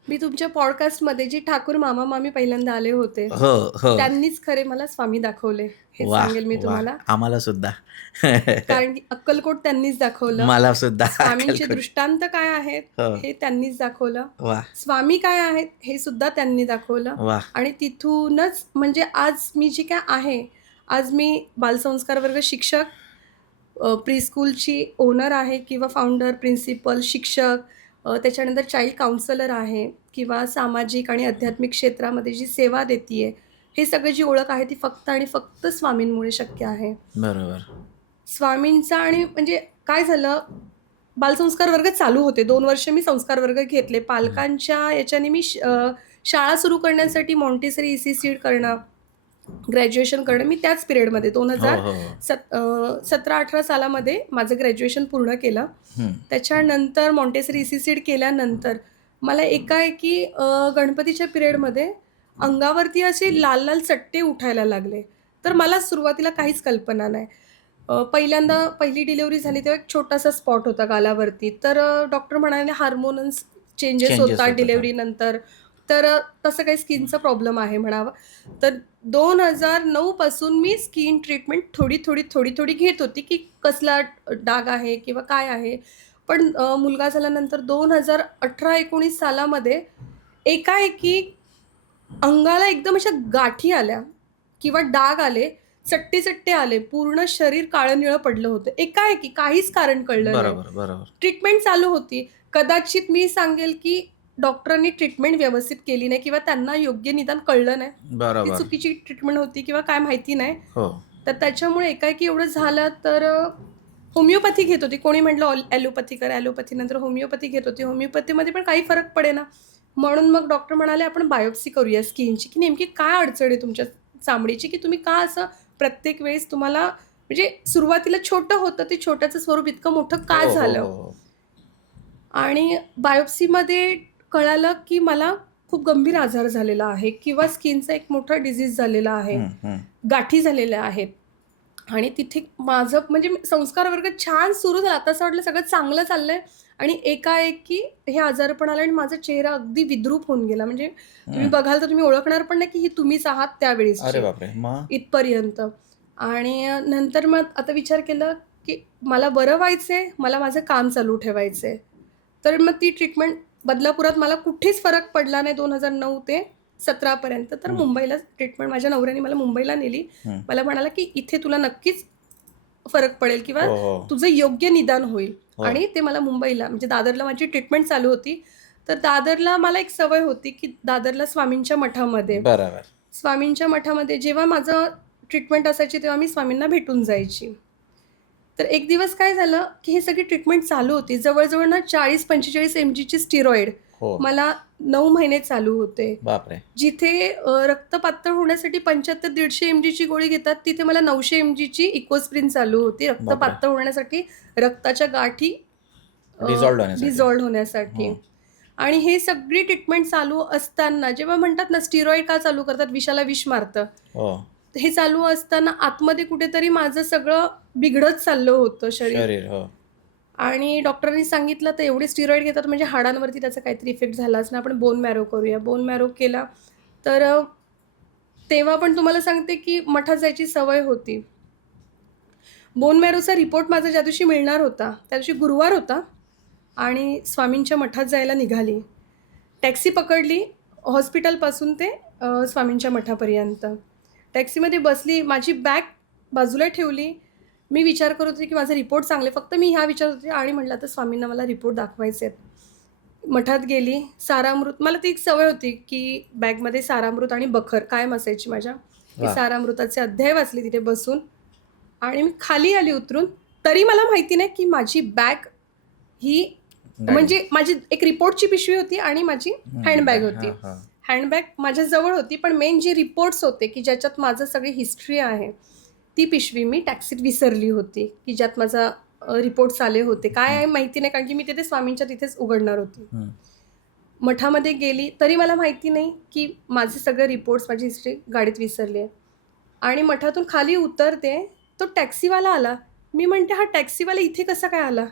मी तुमच्या पॉडकास्टमध्ये जे ठाकूर मामा मामी पहिल्यांदा आले होते, हो, हो. त्यांनीच खरे मला स्वामी दाखवले, हे वाह! सांगेल मी वाह! तुम्हाला. आम्हाला सुद्धा. कारण की अक्कलकोट त्यांनीच दाखवलं. मला सुद्धा स्वामींचे अक्कलकोट. दृष्टांत काय आहेत हो. हे त्यांनीच दाखवलं. वाह! स्वामी काय आहेत हे सुद्धा त्यांनी दाखवलं. वाह! आणि तिथूनच म्हणजे आज मी जी काय आहे, आज मी बालसंस्कार वर्ग शिक्षक, प्रीस्कूलची ओनर आहे किंवा फाउंडर, प्रिन्सिपल, शिक्षक, त्याच्यानंतर चाइल्ड काउन्सलर आहे किंवा सामाजिक आणि आध्यात्मिक क्षेत्रामध्ये जी सेवा देते आहे, हे सगळं जी ओळख आहे ती फक्त आणि फक्त स्वामींमुळे शक्य आहे. बरोबर. स्वामींचा आणि म्हणजे काय झालं, बालसंस्कार वर्ग चालू होते. 2 वर्ष मी संस्कार वर्ग घेतले. पालकांच्या याच्याने मी शाळा सुरू करण्यासाठी मॉन्टेसरी ECC करणं, ग्रॅज्युएशन करणं, मी त्याच पिरियडमध्ये हो, हो, हो. 17-18 सालामध्ये माझं ग्रॅज्युएशन पूर्ण केलं. त्याच्यानंतर मॉन्टेसरी ECC केल्यानंतर मला एकाएकी गणपतीच्या पिरियडमध्ये अंगावरती असे लाल लाल चट्टे उठायला लागले. तर मला सुरुवातीला काहीच कल्पना नाही. पहिल्यांदा पहिली डिलिव्हरी झाली तेव्हा एक छोटासा स्पॉट होता गालावरती. तर डॉक्टर म्हणाले हार्मोन्स चेंजेस होतात डिलिव्हरीनंतर. तर तसं काही स्किनचा प्रॉब्लेम आहे म्हणावं. तर 2009 पासून मी स्किन ट्रीटमेंट थोडी घेत होती, की कसला डाग आहे किंवा काय आहे. पण मुलगा झाल्यानंतर 2018-19 सालामध्ये एकाएकी अंगाला एकदम अशा गाठी आल्या किंवा डाग आले, चट्टे आले. पूर्ण शरीर काळं-निळं पडलं होतं. एकाएकी काहीच कारण कळलं नाही. बरोबर. ट्रीटमेंट चालू होती. कदाचित मी सांगेल, की डॉक्टरांनी ट्रीटमेंट व्यवस्थित केली नाही किंवा त्यांना योग्य निदान कळलं नाही. ती बरोबर. चुकीची ट्रीटमेंट होती किंवा काय माहिती नाही. हो. तर त्याच्यामुळे एकाएकी एवढं झालं. तर होमिओपॅथी घेत होती. कोणी म्हटलं ॲलोपॅथी कर, ॲलोपॅथीनंतर होमिओपॅथी घेत होती. होमिओपॅथीमध्ये पण काही फरक पडेना. म्हणून मग डॉक्टर म्हणाले आपण बायोप्सी करूया स्किनची, की नेमकी काय अडचण आहे तुमच्या चामडीची, की तुम्ही का असं प्रत्येक वेळेस तुम्हाला म्हणजे सुरुवातीला छोटं होतं, ते छोट्याचं स्वरूप इतकं मोठं का झालं. हो. आणि बायोप्सीमध्ये कळालं, की मला खूप गंभीर आजार झालेला आहे किंवा स्किनचा एक मोठा डिझीज झालेला आहे, गाठी झालेल्या आहेत. आणि तिथे माझं म्हणजे संस्कार वर्ग छान सुरू झाला. आता असं वाटलं सगळं चांगलं चाललंय आणि एकाएकी हे आजारपण आलं आणि माझा चेहरा अगदी विद्रूप होऊन गेला. म्हणजे तुम्ही बघाल तर तुम्ही ओळखणार पण नाही, की ही तुम्हीच आहात त्यावेळेस अरे बापरे. मग इथपर्यंत. आणि नंतर मग आता विचार केला, की मला बरं व्हायचंय, मला माझं काम चालू ठेवायचंय. तर मग ती ट्रीटमेंट बदलापुरात मला कुठेच फरक पडला नाही 2009 ते 17 पर्यंत. तर मुंबईला ट्रीटमेंट माझ्या नवऱ्याने मला मुंबईला नेली. मला म्हणाला, की इथे तुला नक्कीच फरक पडेल किंवा तुझं योग्य निदान होईल. आणि ते मला मुंबईला म्हणजे दादरला माझी ट्रीटमेंट चालू होती. तर दादरला मला एक सवय होती, की दादरला स्वामींच्या मठामध्ये, बरोबर. स्वामींच्या मठामध्ये जेव्हा माझं ट्रीटमेंट असायची तेव्हा मी स्वामींना भेटून जायची. तर एक दिवस काय झालं, की हे सगळी ट्रीटमेंट चालू होती. जवळ ना 40-45 mgची स्टिरॉइड मला 9 महिने चालू होते. बापरे. जिथे रक्त पातळ होण्यासाठी 75-150 mgची गोळी घेतात, तिथे मला 900 mgची इकोस्प्रिन चालू होती. रक्त पातळ होण्यासाठी, रक्ताच्या गाठी डिझॉल्व्ह होण्यासाठी. आणि हे सगळी ट्रीटमेंट चालू असताना जेव्हा म्हणतात ना स्टिरॉइड का चालू करतात, विषाला विष मारतं. हे चालू असताना आतमध्ये कुठेतरी माझं सगळं बिघडत चाललं होतं शरीर. आणि डॉक्टरांनी सांगितलं तर एवढे स्टिरॉइड घेतात म्हणजे हाडांवरती त्याचा काहीतरी इफेक्ट झालाच ना, आपण बोन मॅरो करूया. बोन मॅरो केला. तर तेव्हा पण तुम्हाला सांगते की मठात जायची सवय होती. बोन मॅरोचा रिपोर्ट माझा ज्या दिवशी मिळणार होता त्या दिवशी गुरुवार होता आणि स्वामींच्या मठात जायला निघाली. टॅक्सी पकडली हॉस्पिटलपासून ते स्वामींच्या मठापर्यंत. टॅक्सीमध्ये बसली, माझी बॅग बाजूला ठेवली. मी विचार करत होते की माझे रिपोर्ट चांगले, फक्त मी ह्या विचारत होते आणि म्हटलं तर स्वामींना मला रिपोर्ट दाखवायचे आहेत. मठात गेली. सारामृत, मला ती एक सवय होती की बॅगमध्ये सारामृत आणि बखर कायम असायची माझ्या. मी सारामृताचे अध्याय वाचले तिथे बसून आणि मी खाली आली उतरून. तरी मला माहिती नाही की माझी बॅग ही म्हणजे माझी एक रिपोर्टची पिशवी होती आणि माझी हँडबॅग होती. हँडबॅग माझ्याजवळ होती, पण मेन जे रिपोर्ट्स होते की ज्याच्यात माझं सगळी हिस्ट्री आहे ती पिशवी मी टॅक्सीत विसरली होती, की ज्यात माझा रिपोर्ट्स आले होते. काय आहे माहिती नाही, कारण की मी तिथे स्वामींच्या तिथेच उघडणार होती. मठामध्ये गेली तरी मला माहिती नाही की माझे सगळे रिपोर्ट्स, माझी हिस्ट्री गाडीत विसरली आहे. आणि मठातून खाली उतरते, तो टॅक्सीवाला आला. मी म्हणते हा टॅक्सीवाला इथे कसा काय आला,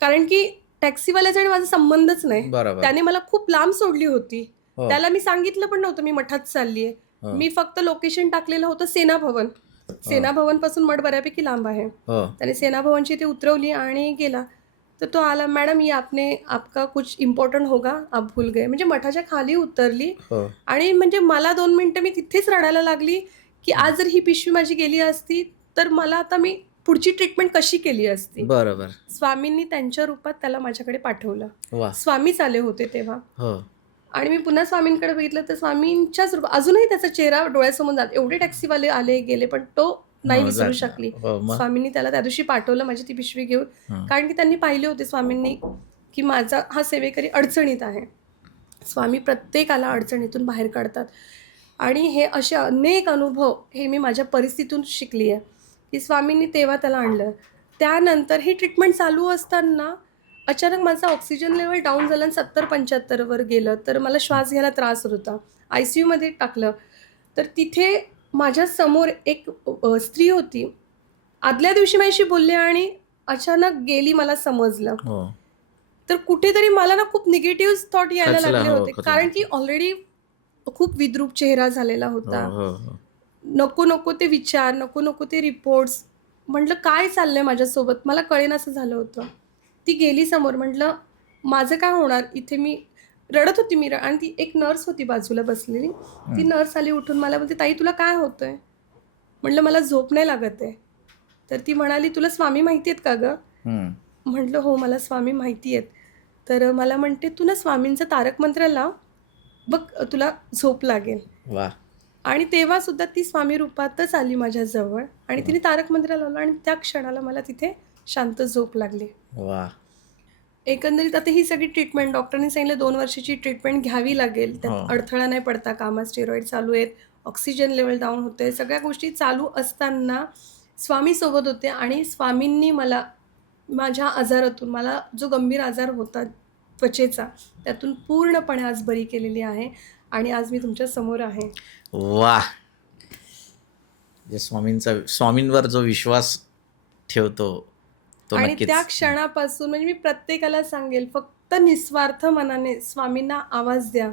कारण की टॅक्सीवाल्याचा आणि माझा संबंधच नाही. त्याने मला खूप लांब सोडली होती. त्याला मी सांगितलं पण नव्हतं मी मठात चालली आहे. मी फक्त लोकेशन टाकलेलं होतं सेना भवन. सेना भवन पासून मठ बऱ्यापैकी लांब आहे. त्याने सेना भवनची इथे उतरवली आणि गेला. तर तो आला, मॅडम ये आपने आपका कुछ इम्पॉर्टंट होगा आप भूल गए. म्हणजे मठाच्या खाली उतरली आणि म्हणजे मला 2 मिनिटं मी तिथेच रडायला लागली की आज जर ही पिशवी माझी गेली असती तर मला आता मी पुढची ट्रीटमेंट कशी केली असती. बरोबर. स्वामींनी त्यांच्या रूपात त्याला माझ्याकडे पाठवलं. स्वामीच आले होते तेव्हा. आणि मी पुन्हा स्वामींकडे बघितलं तर स्वामींच्याच रूपात अजूनही त्याचा चेहरा डोळ्यासमोर जात. एवढे टॅक्सीवाले आले गेले पण तो नाही विसरू शकली. स्वामींनी त्याला त्या दिवशी पाठवलं माझी ती पिशवी घेऊन, कारण की त्यांनी पाहिले होते स्वामींनी की माझा हा सेवेकरी अडचणीत आहे. स्वामी प्रत्येकाला अडचणीतून बाहेर काढतात. आणि हे असे अनेक अनुभव हे मी माझ्या परिस्थितीतून शिकली आहे की स्वामींनी तेव्हा त्याला आणलं. त्यानंतर ही ट्रीटमेंट चालू असताना अचानक माझा ऑक्सिजन लेवल डाऊन झालं आणि 70-75 गेलं. तर मला श्वास घ्यायला त्रास होत होता. ICUमध्ये टाकलं. तर तिथे माझ्यासमोर एक स्त्री होती. आदल्या दिवशी माझ्याशी बोलली आणि अचानक गेली मला समजलं. तर कुठेतरी मला ना खूप निगेटिव्ह थॉट यायला लागले होते, कारण की ऑलरेडी खूप विद्रूप चेहरा झालेला होता. नको नको ते विचार, नको नको ते रिपोर्ट्स. म्हटलं काय चाललंय माझ्यासोबत, मला कळेनासं झालं होतं. ती गेली समोर. म्हटलं माझं काय होणार इथे. मी रडत होती मी आणि ती एक नर्स होती बाजूला बसलेली. ती नर्स आली उठून मला बोलते, ताई तुला काय होतंय. म्हटलं मला झोप नाही लागत आहे. तर ती म्हणाली तुला स्वामी माहिती आहेत का गं. म्हटलं हो मला स्वामी माहिती आहेत. तर मला म्हणते तू ना स्वामींचा तारक मंत्र लाव बघ तुला झोप लागेल. आणि तेव्हा सुद्धा ती स्वामी रूपातच आली माझ्याजवळ आणि तिने तारक मंत्र लावलं आणि त्या क्षणाला मला तिथे शांत झोप लागली. एकंदरीत आता ही सगळी ट्रीटमेंट डॉक्टरने सांगितलं 2 वर्षाची ट्रीटमेंट घ्यावी लागेल. त्यात अडथळा नाही पडता कामा. स्टेरॉइड चालू आहेत, ऑक्सिजन लेवल डाऊन होते, सगळ्या गोष्टी चालू असताना स्वामी सोबत होते आणि स्वामींनी मला माझ्या आजारातून, मला जो गंभीर आजार होता त्वचेचा, त्यातून पूर्णपणे आज बरी केलेली आहे आणि आज मी तुमच्या समोर आहे. वाह. स्वामींवर जो विश्वास ठेवतो आणि त्या क्षणापासून म्हणजे मी प्रत्येकाला सांगेल फक्त निस्वार्थ मनाने स्वामींना आवाज द्या.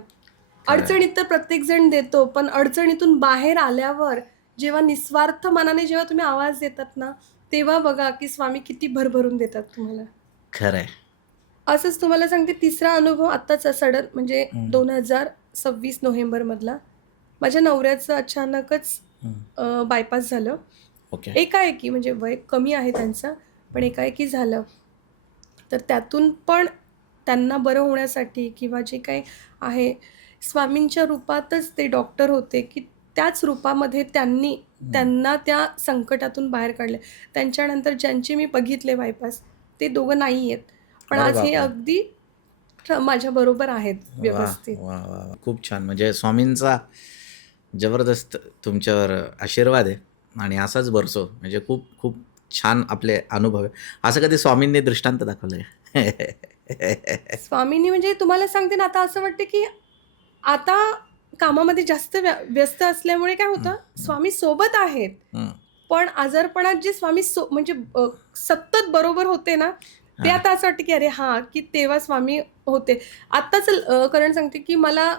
अडचणीत तर प्रत्येक जण देतो, पण अडचणीतून बाहेर आल्यावर जेव्हा निस्वार्थ मनाने जेव्हा तुम्ही आवाज देतात ना, तेव्हा बघा की स्वामी किती भरभरून देतात तुम्हाला. खरंय. असंच तुम्हाला सांगते, तिसरा अनुभव आत्ताचा सडन म्हणजे 2026 नोव्हेंबरमधला. माझ्या नवऱ्याचं अचानकच बायपास झालं. एकाएकी, म्हणजे वय कमी आहे त्यांचं, पण एकाएकी झालं. तर त्यातून पण त्यांना बरं होण्यासाठी किंवा जे काही आहे स्वामींच्या रूपातच ते डॉक्टर होते की त्याच रूपामध्ये त्यांना त्या संकटातून बाहेर काढले. त्यांच्यानंतर ज्यांचे मी बघितले बायपास ते दोघं नाही आहेत, पण आज हे अगदी माझ्याबरोबर आहेत व्यवस्थित. खूप छान. म्हणजे स्वामींचा जबरदस्त तुमच्यावर आशीर्वाद आहे आणि असाच बरसो. म्हणजे खूप खूप छान आपले अनुभव आहे. असं कधी स्वामींनी दृष्टांत दाखवलंय? स्वामींनी म्हणजे तुम्हाला सांगते ना, आता असं वाटतं की आता कामामध्ये जास्त व्यस्त असल्यामुळे काय होतं, स्वामी सोबत आहेत, पण आजारपणात जे स्वामी म्हणजे सतत बरोबर होते ना, ते आता असं वाटतं की अरे हा, की तेव्हा स्वामी होते. आत्ताच कारण सांगते की मला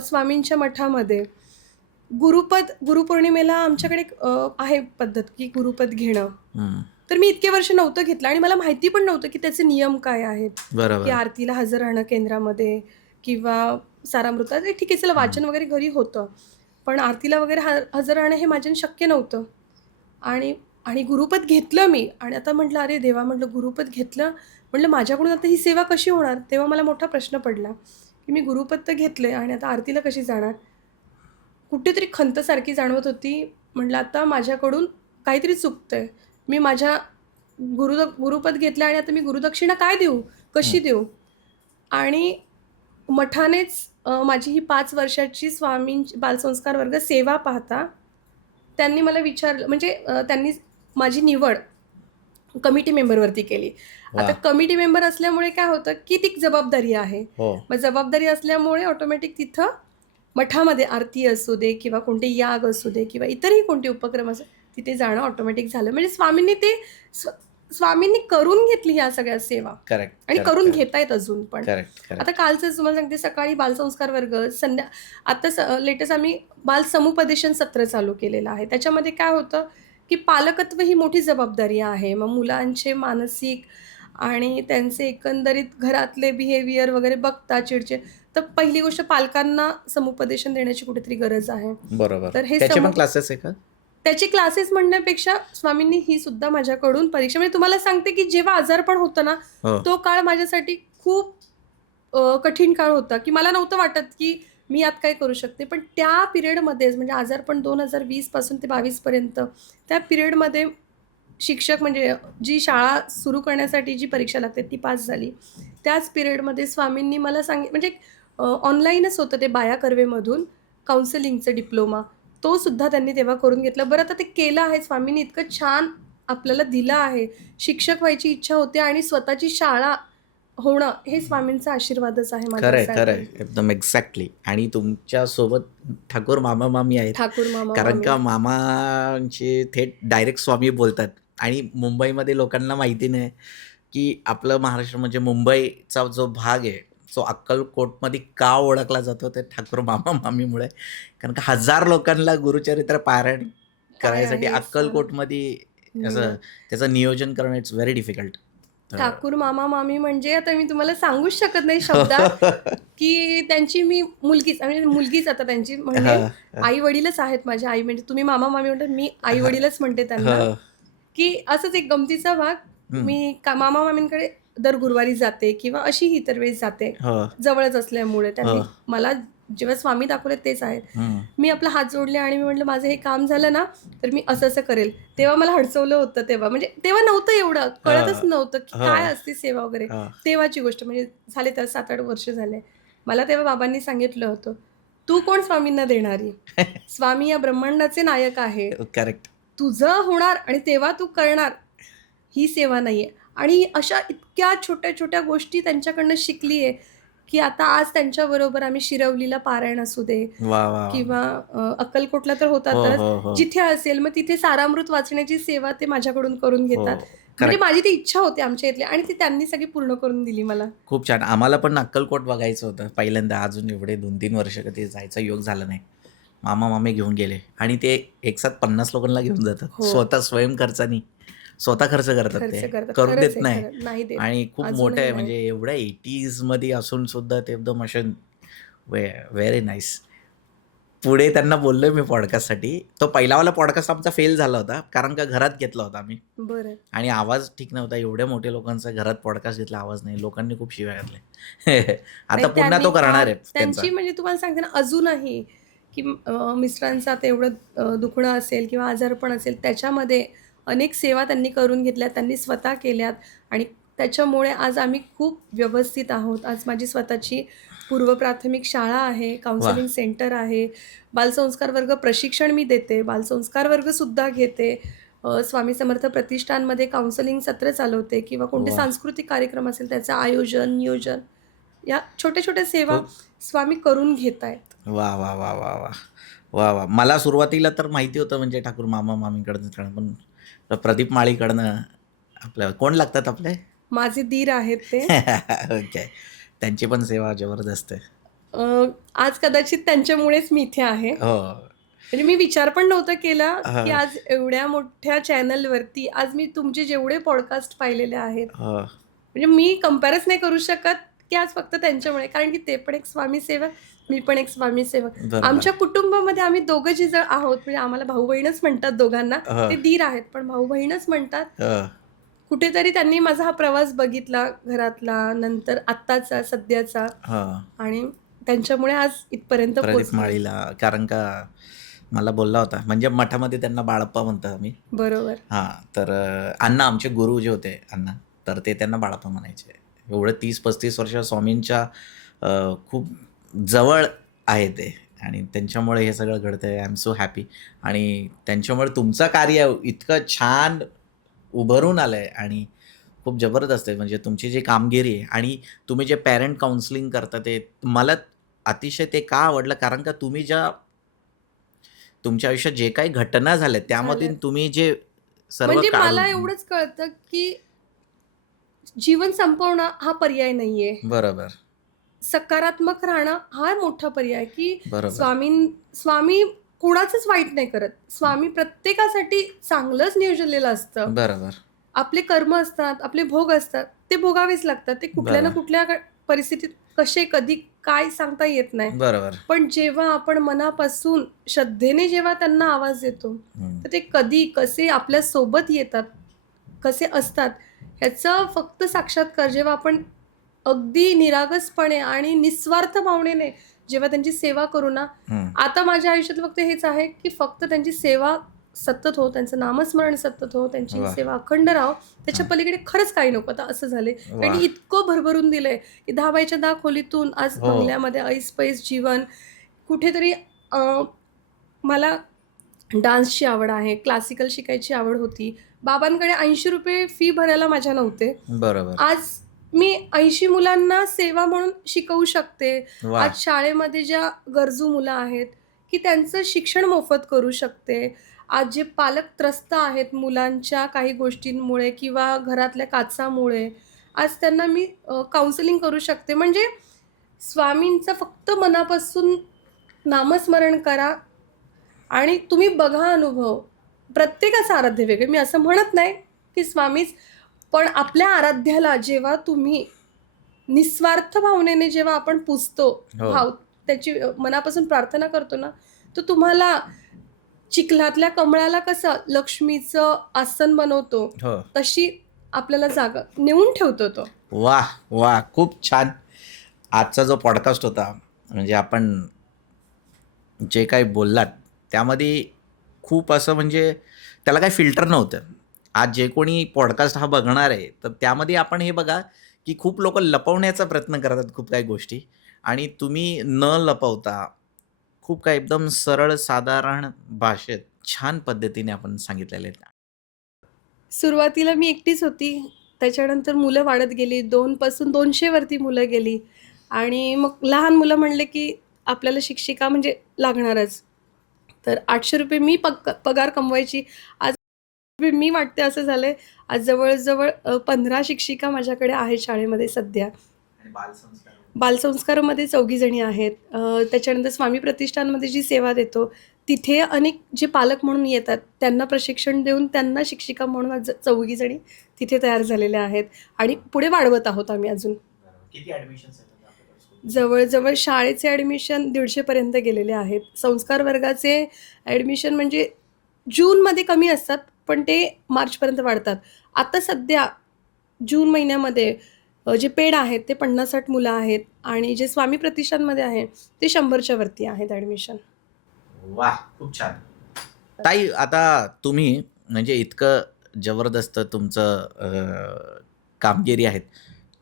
स्वामींच्या मठामध्ये गुरुपौर्णिमेला आमच्याकडे आहे पद्धत की गुरुपद घेणं. तर मी इतके वर्ष नव्हतं घेतलं आणि मला माहिती पण नव्हतं की त्याचे नियम काय आहेत. की आरतीला हजर राहणं केंद्रामध्ये किंवा सारामृतात ठीक आहे चला वाचन वगैरे घरी होतं, पण आरतीला वगैरे हजर राहणं हे माझ्याने शक्य नव्हतं. आणि गुरुपद घेतलं मी आणि आता म्हटलं अरे देवा, म्हटलं गुरुपद घेतलं, म्हटलं माझ्याकडून आता ही सेवा कशी होणार. तेव्हा मला मोठा प्रश्न पडला की मी गुरुपद तर घेतलंय आणि आता आरतीला कशी जाणार. कुठेतरी खंतसारखी जाणवत होती. म्हटलं आता माझ्याकडून काहीतरी चुकतंय. मी माझ्या गुरुपद घेतलं आणि आता मी गुरुदक्षिणा काय देऊ, कशी देऊ? आणि मठानेच माझी ही 5 वर्षाची स्वामींची बालसंस्कार वर्ग सेवा पाहता त्यांनी मला विचारलं, म्हणजे त्यांनी माझी निवड कमिटी मेंबरवरती केली. आता कमिटी मेंबर असल्यामुळे काय होतं की ती जबाबदारी आहे. मग जबाबदारी असल्यामुळे ऑटोमॅटिक तिथं मठामध्ये आरती असू दे किंवा कोणते याग असू दे किंवा इतरही कोणते उपक्रम असो, तिथे जाणं ऑटोमॅटिक झालं. म्हणजे स्वामींनी करून घेतली ह्या सगळ्या सेवा. करेक्ट. आणि करून घेतायत अजून पण. करेक्ट. आता कालचं तुम्हाला सांगते, सकाळी बालसंस्कार वर्ग, आता लेटेस्ट आम्ही बाल समुपदेशन सत्र चालू केलेलं आहे. त्याच्यामध्ये काय होतं की पालकत्व ही मोठी जबाबदारी आहे. मग मुलांचे मानसिक आणि त्यांचे एकंदरीत घरातले बिहेवियर वगैरे बघता चिडचिड, तर पहिली गोष्ट पालकांना समुपदेशन देण्याची कुठेतरी गरज आहे. बरोबर. तर हे त्याचे पण क्लासेस आहे का? त्याचे क्लासेस म्हणण्यापेक्षा स्वामींनी ही सुद्धा माझ्याकडून परीक्षा, म्हणजे तुम्हाला सांगते की जेव्हा आजारपण होतं ना, तो काळ माझ्यासाठी खूप कठीण काळ होता, की मला नव्हतं वाटत की मी यात काय करू शकते. पण त्या पिरियडमध्येच, म्हणजे आजारपण 2020 पासून ते 22 पर्यंत, त्या पिरियडमध्ये शिक्षक, म्हणजे जी शाळा सुरू करण्यासाठी जी परीक्षा लागते ती पास झाली. त्याच पिरियडमध्ये स्वामींनी मला म्हणजे ऑनलाईनच होतं ते, बाया कर्वेमधून काउन्सिलिंगचं डिप्लोमा, तो सुद्धा त्यांनी तेव्हा करून घेतला. बरं, आता ते केलं आहे स्वामींनी, इतकं छान आपल्याला दिलं आहे. शिक्षक व्हायची इच्छा होते आणि स्वतःची शाळा होणं हे स्वामींचा आशीर्वादच आहे माझ्यासाठी. खरंय, एकदम एक्झॅक्टली. आणि तुमच्या सोबत ठाकूर मामा मामी आहेत. ठाकूर मामा, कारण का मामांचे थेट डायरेक्ट स्वामी बोलतात. आणि मुंबईमध्ये लोकांना माहिती नाही की आपलं महाराष्ट्र म्हणजे मुंबईचा जो भाग आहे, जो अक्कलकोटमध्ये का ओळखला जातो, ते ठाकूर मामा मामीमुळे. कारण का 1000 लोकांना गुरुचरित्र पारायण करायसाठी अक्कलकोटमध्ये असं त्याचं नियोजन करणं इट्स व्हेरी डिफिकल्ट. ठाकूर मामा मामी म्हणजे आता मी तुम्हाला सांगूच शकत नाही शब्दात की त्यांची मी मुलगीच आता त्यांची, म्हणजे आई वडीलच आहेत. माझी आई, म्हणजे तुम्ही मामा मामी म्हणतात, मी आई वडीलच म्हणते त्यांना. की असंच एक गमतीचा भाग, मी मामा मामींकडे दर गुरुवारी जाते किंवा अशी इतर वेळेस जाते, जवळच असल्यामुळे. त्यांनी मला जेव्हा स्वामी दाखवले तेच आहेत. मी आपला हात जोडले आणि मी म्हटलं, माझं हे काम झालं ना तर मी असं असं करेल. तेव्हा मला हडसवलं होतं. तेव्हा म्हणजे तेव्हा नव्हतं, एवढं कळतच नव्हतं की काय असते सेवा वगैरे. तेव्हाची गोष्ट, म्हणजे झाले तर 7-8 वर्ष झाले. मला तेव्हा बाबांनी सांगितलं होतं, तू कोण स्वामींना देणारी? स्वामी या ब्रह्मांडाचे नायक आहे. करेक्ट. तुझं होणार आणि तेव्हा तू करणार, ही सेवा नाहीये. आणि अशा इतक्या छोट्या छोट्या गोष्टी त्यांच्याकडनं शिकली आहे की आता आज त्यांच्याबरोबर आम्ही शिरवलीला पारायण असू दे किंवा अक्कलकोटला तर होतातच, जिथे असेल मग तिथे सारामृत वाचण्याची सेवा ते माझ्याकडून करून घेतात. म्हणजे माझी ती इच्छा होती आमच्या इथली, आणि ती त्यांनी सगळी पूर्ण करून दिली मला. खूप छान. आम्हाला पण अक्कलकोट बघायचं होतं पहिल्यांदा. अजून एवढे 2-3 वर्ष कधी जायचा योग झाला नाही. मामा मामी घेऊन गेले आणि ते एक साथ 50 लोकांना घेऊन जातात. स्वतः स्वयं खर्चानी स्वतः खर्च करतात, ते करून देत नाही. आणि खूप मोठं आहे, म्हणजे एवढ्या 80s मध्ये असून सुद्धा ते एकदम असे व्हेरी नाईस. पुढे त्यांना बोललोय मी पॉडकास्टसाठी. तो पहिलावाला पॉडकास्ट आमचा फेल झाला होता, कारण का घरात घेतला होता आम्ही. बरं. आणि आवाज ठीक नव्हता. एवढ्या मोठ्या लोकांचा घरात पॉडकास्ट घेतला, आवाज नाही. लोकांनी खूप शिव्या घातल्या. आता पुन्हा तो करणार आहे त्यांची. म्हणजे तुम्हाला सांगते ना, अजूनही की मिस्टरांचं आता एवढं दुखणं असेल किंवा आजारपण असेल, त्याच्यामध्ये अनेक सेवा त्यांनी करून घेतल्या, त्यांनी स्वतः केल्यात. आणि त्याच्यामुळे आज आम्ही खूप व्यवस्थित आहोत. आज माझी स्वतःची पूर्व प्राथमिक शाळा आहे, काउन्सिलिंग सेंटर आहे, बालसंस्कार वर्ग प्रशिक्षण मी देते, बालसंस्कार वर्गसुद्धा घेते, स्वामी समर्थ प्रतिष्ठानमध्ये काउन्सिलिंग सत्र चालवते किंवा कोणते सांस्कृतिक कार्यक्रम असेल त्याचं आयोजन, नियोजन, या छोट्या छोट्या सेवा स्वामी करून घेत आहेत. वा वा वा वा वा वा वा. मला सुरुवातीला तर माहिती होतं म्हणजे ठाकूर मामा मामींकडनं, पण प्रदीप माळीकडनं आपल्या कोण लागतात आपले? माझे दीर आहेत ते. ओके. त्यांची पण सेवा जबरदस्त आहे. आज कदाचित त्यांच्यामुळेच मी इथे आहे. म्हणजे मी विचार पण नव्हता केला की आज एवढ्या मोठ्या चॅनलवरती आज मी तुमचे जेवढे पॉडकास्ट पाहिलेले आहेत, म्हणजे मी कम्पॅरिझन नाही करू शकत की आज फक्त त्यांच्यामुळे, कारण की ते पण एक स्वामी सेवक, मी पण एक स्वामी सेवक. आमच्या कुटुंबामध्ये आम्ही दोघं जे जण आहोत, म्हणजे आम्हाला भाऊ बहीणच म्हणतात दोघांना, ते दीर आहेत पण भाऊ बहीणच म्हणतात. कुठेतरी त्यांनी माझा हा प्रवास बघितला घरातला, नंतर आत्ताचा, सध्याचा, आणि त्यांच्यामुळे आज इथपर्यंत प्रदीप माळीला. कारण का मला बोलला होता, म्हणजे मठामध्ये त्यांना बाळप्पा म्हणतात आम्ही. बरोबर. हां, तर अण्णा आमचे गुरु जे होते अण्णा, तर ते त्यांना बाळप्पा म्हणायचे. एवढं 30-35 वर्ष स्वामींच्या खूप जवळ आहे ते आणि त्यांच्यामुळे हे सगळं घडतंय. आय एम सो हॅपी आणि त्यांच्यामुळे तुमचं कार्य इतकं छान उभरून आलंय आणि खूप जबरदस्त आहे. म्हणजे तुमची जी कामगिरी आहे आणि तुम्ही जे पॅरेंट काउन्सिलिंग करता ते मला अतिशय ते का आवडलं, कारण का तुम्ही ज्या तुमच्या आयुष्यात जे काही घटना झाल्या त्यामधून झाल्यात. तुम्ही जे सर्व म्हणजे काढून मला एवढंच कळतं, की जीवन संपवणं हा पर्याय नाहीये. बरोबर, सकारात्मक राहणं हा मोठा पर्याय, की बरोबर, स्वामी कुणाचंच वाईट नाही करत. स्वामी प्रत्येकासाठी चांगलंच नियोजलेलं असतं. बरोबर, आपले कर्म असतात, आपले भोग असतात, ते भोगावेच लागतात. ते कुठल्या ना बरोबर, कुठल्या परिस्थितीत कसे, कधी, काय सांगता येत नाही. बरोबर. पण जेव्हा आपण मनापासून श्रद्धेने जेव्हा त्यांना आवाज देतो, हं. तर ते कधी, कसे आपल्या सोबत येतात, कसे असतात, ह्याचा फक्त साक्षात्कार जेव्हा आपण अगदी निरागसपणे आणि निस्वार्थ भावनेने जेव्हा त्यांची सेवा करू ना, हं. आता माझ्या आयुष्यात फक्त हेच आहे, की फक्त त्यांची सेवा सतत हो, त्यांचं नामस्मरण सतत हो, त्यांची वाह! सेवा अखंड राहो. त्याच्या हां. पलीकडे खरंच काही नको. आता असं झालंय. त्यांनी वाह! इतकं भरभरून दिलंय, की 10 बायच्या 10 खोलीतून आज हो. बंगल्यामध्ये ऐस-पैस जीवन. कुठेतरी मला डान्सची आवड आहे, क्लासिकल शिकायची आवड होती. बाबांकडे ₹80 फी भरायला माझ्या नव्हते. बरोबर. आज मी 80 मुलांना सेवा म्हणून शिकवू शकते. आज वाह! शाळेमध्ये ज्या गरजू मुलं आहेत, की त्यांचं शिक्षण मोफत करू शकते. आज जे पालक त्रस्त आहेत मुलांच्या काही गोष्टींमुळे किंवा घरातल्या काचामुळे, आज त्यांना मी काउन्सिलिंग करू शकते. म्हणजे स्वामींचं फक्त मनापासून नामस्मरण करा आणि तुम्ही बघा अनुभव. प्रत्येकाचं आराध्य वेगळं. मी असं म्हणत नाही, की स्वामीच पण आपल्या आराध्याला जेव्हा तुम्ही निस्वार्थ भावनेने जेव्हा आपण पुजतो, हो, त्याची मनापासून प्रार्थना करतो ना, तर तुम्हाला चिखलातल्या कमळाला कसं लक्ष्मीचं आसन बनवतो, हो. तशी आपल्याला जागा नेऊन ठेवतो तो. वाह! वाह! खूप छान. आजचा जो पॉडकास्ट होता, म्हणजे आपण जे काही बोललात, त्यामध्ये खूप असं म्हणजे त्याला काही फिल्टर नव्हतं. आज जे कोणी पॉडकास्ट हा बघणार आहे, तर त्यामध्ये आपण हे बघा, की खूप लोकं लपवण्याचा प्रयत्न करतात खूप काही गोष्टी आणि तुम्ही न लपवता खूप काही एकदम सरळ साधारण भाषेत छान पद्धतीने आपण सांगितलेले आहेत. सुरुवातीला मी एकटीच होती. त्याच्यानंतर मुलं वाढत गेली. 2 पासून 200 वरती मुलं गेली आणि मग लहान मुलं म्हणले, की आपल्याला शिक्षिका म्हणजे लागणारच. तर ₹800 मी पगार कमवायची. आज मी वाटते असं झालंय, आज जवळ-जवळ 15 शिक्षिका माझ्याकडे आहेत शाळेमध्ये सध्या. आणि बालसंस्कार. बालसंस्कारमध्ये 4घी जणी आहेत. त्याच्यानंतर स्वामी प्रतिष्ठानमध्ये जी सेवा देतो, तिथे अनेक जे पालक म्हणून येतात, त्यांना प्रशिक्षण देऊन त्यांना शिक्षिका म्हणून आज 4घी जणी तिथे तयार झालेल्या आहेत आणि पुढे वाढवत आहोत आम्ही अजून. किती ॲडमिशन्स आहेत आपल्याकडे स्कूलमध्ये? जवळ-जवळ शाळेचे ॲडमिशन 150 पर्यंत गेलेले आहेत. संस्कार वर्गाचे ॲडमिशन म्हणजे जूनमध्ये कमी असतात, पण ते मार्चपर्यंत वाढतात. आता सध्या जून महिन्यामध्ये जे पेड आहेत ते 50-60 मुलं आहेत आणि जे स्वामी प्रतिष्ठानमध्ये आहे ते 100च्या वरती आहेत ॲडमिशन. वाह! खूप छान. ताई, आता तुम्ही म्हणजे इतकं जबरदस्त तुमचं कामगिरी आहेत.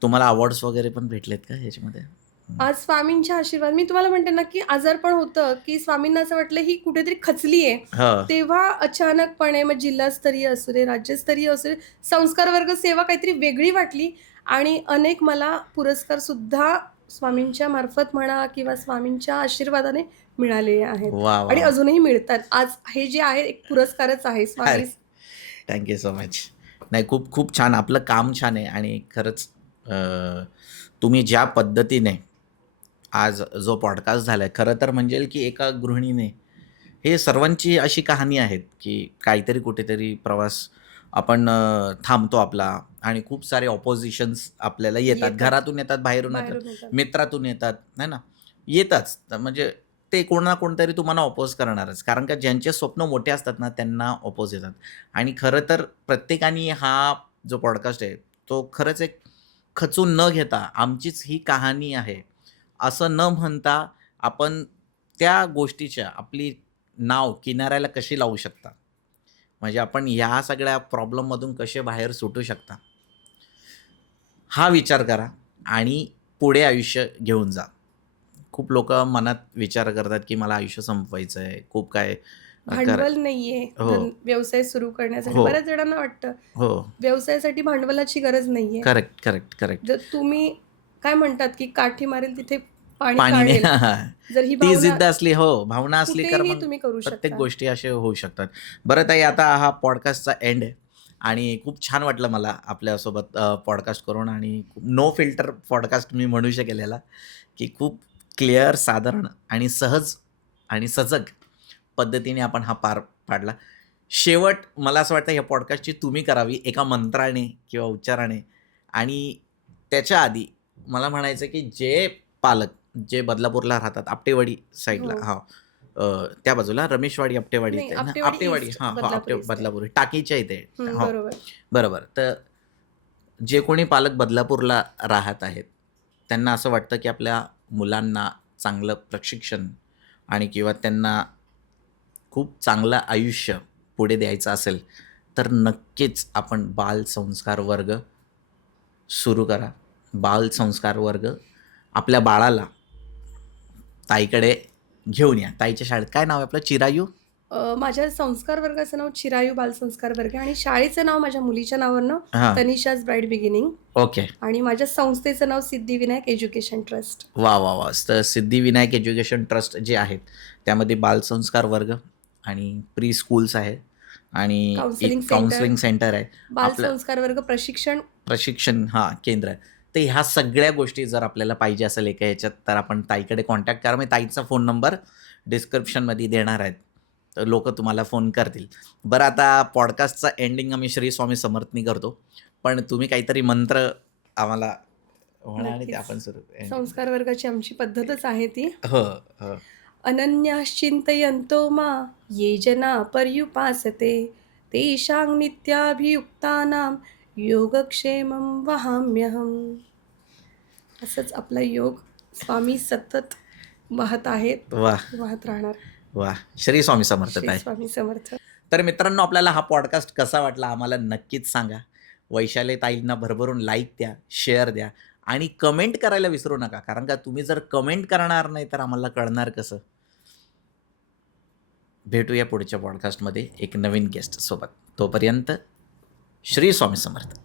तुम्हाला अवॉर्ड्स वगैरे पण भेटलेत का ह्याच्यामध्ये? हं. आज स्वामींच्या आशीर्वाद मी तुम्हाला म्हणते ना, की आजारपण होतं, की स्वामींना असं वाटलं ही कुठेतरी खचली आहे. हां. तेव्हा अचानकपणे मग जिल्हास्तरीय असू दे, राज्यस्तरीय असू दे, संस्कार वर्ग सेवा काहीतरी वेगळी वाटली आणि अनेक मला पुरस्कारसुद्धा स्वामींच्या मार्फत म्हणा किंवा स्वामींच्या आशीर्वादाने मिळालेले आहेत वाह, आणि वाह, वाह! अजूनही मिळतात. आज हे जे आहे एक पुरस्कारच आहे अरे, Swami. Thank you so much. नाही, खूप खूप छान. आपलं काम छान आहे आणि खरंच तुम्ही ज्या पद्धतीने आज जो पॉडकास्ट झालाय, खरं तर म्हणेल की एका गृहिणीने हे सर्वांची अशी कहाणी आहेत, की काहीतरी कुठेतरी प्रवास आपण थांबतो आपला आणि खूप सारे ऑपोझिशन्स आपल्याला येतात. येतात. घरातून येतात, बाहेरून येतात, बाहेरून येतात. मित्रातून येतात, है ना? येताच. म्हणजे ते कोण ना कोणतरी तुम्हाला अपोज करणारच. कारण का ज्यांचे स्वप्न मोठे असतात ना, त्यांना अपोज येतात. आणि खरं तर प्रत्येकाने हा जो पॉडकास्ट आहे, तो खरंच एक खचून न घेता आमचीच ही कहाणी आहे, असं न म्हणता आपण त्या गोष्टीच्या आपली नाव किनाऱ्याला कशी लावू शकता, म्हणजे आपण ह्या सगळ्या प्रॉब्लेममधून कसे बाहेर सुटू शकता, हा विचार करा आणि पुढे आयुष्य घेऊन जा. खूप लोक मनात विचार करतात की मला आयुष्य संपवायचं आहे, खूप काय भांडवल नाहीये हो. व्यवसाय सुरू करण्यासाठी. हो. बऱ्याच जणांना वाटतं हो, व्यवसायासाठी भांडवलाची गरज नाहीये. Correct correct correct. जर तुम्ही काय म्हणतात की काठी मारेल तिथे पाणी पाणीने काढेल. जर ही ती भावना जिद्द असली, हो, भावना असली तर कुठेही मग तुम्ही करू प्रत्येक शकता. गोष्टी अशा होऊ शकतात. बरं ताई, आता हा पॉडकास्टचा एंड आहे आणि खूप छान वाटलं मला आपल्यासोबत पॉडकास्ट करून, आणि नो फिल्टर पॉडकास्ट मी म्हणू शकेल याला, की खूप क्लिअर, साधारण आणि सहज आणि सजग पद्धतीने आपण हा पार पाडला. शेवट मला असं वाटतं ह्या पॉडकास्टची तुम्ही करावी एका मंत्राने किंवा उच्चाराने. आणि त्याच्या आधी मला म्हणायचं की जे पालक जे बदलापूरला राहतात, आपटेवाडी साईडला, हो. हा त्या बाजूला रमेशवाडी आपटेवाडी नाही, इथे ना, आपटेवाडी आपटेवाडी, ईस्ट, हां हां, बदलापूर ईस्ट आहे. बदलापूर टाकीच्या इथे, हो, बरोबर. बरोबर. तर जे कोणी पालक बदलापूरला राहत आहेत, त्यांना असं वाटतं की आपल्या मुलांना चांगलं प्रशिक्षण आणि किंवा त्यांना खूप चांगलं आयुष्य पुढे द्यायचं असेल, तर नक्कीच आपण बालसंस्कार वर्ग सुरू करा. बालसंस्कार वर्ग आपल्या बाळाला ताईकडे घेऊन या. ताईच्या शाळेत काय नाव आहे आपलं? चिरायू? माझ्या संस्कार वर्गाचं नाव चिरायू बालसंस्कार वर्ग आहे आणि शाळेचं नाव माझ्या मुलीच्या नावानं हां. तनिषाज ब्राईट बिगिनिंग, ओके. आणि माझ्या संस्थेचं नाव सिद्धिविनायक एज्युकेशन ट्रस्ट. वा वा वा. तर सिद्धिविनायक एज्युकेशन ट्रस्ट जे आहेत त्यामध्ये बालसंस्कार वर्ग आणि प्री स्कूल्स आहे आणि काउन्सिलिंग एक काउन्सिलिंग सेंटर आहे, आपलं बालसंस्कार वर्ग प्रशिक्षण केंद्र आहे. तर ह्या सगळ्या गोष्टी जर आपल्याला पाहिजे असेल एका ह्याच्यात, तर आपण ताईकडे कॉन्टॅक्ट करा. मी ताईचा फोन नंबर डिस्क्रिप्शनमध्ये देणार आहेत, तर लोक तुम्हाला फोन करतील. बरं, आता पॉडकास्टचा एंडिंग आम्ही श्री स्वामी समर्थनी करतो, पण तुम्ही काहीतरी मंत्र आम्हाला म्हणा आणि ते नक्कीच. आपण सुरू. संस्कार वर्गाची आमची पद्धतच आहे ती. हो हो. अनन्याश्चिंतयन्तो मा ये जना पर्युपासते तेषां नित्याभियुक्तानां योगक्षेमं वहाम्यहम्. असंच आपला योग स्वामी सतत वाहत आहेत, वा वाहत राहणार. वा. श्री स्वामी समर्थ श्री ताई. स्वामी समर्थ. तर मित्रांनो, आपल्याला हा पॉडकास्ट कसा वाटला आम्हाला नक्कीच सांगा. वैशाली ताईंना भरभरून लाईक द्या, शेअर द्या आणि कमेंट करायला विसरू नका, कारण का तुम्ही जर कमेंट करणार नाही तर आम्हाला कळणार कसं. भेटूया पुढच्या पॉडकास्टमध्ये एक नवीन गेस्ट सोबत. तोपर्यंत श्री स्वामी समर्थ.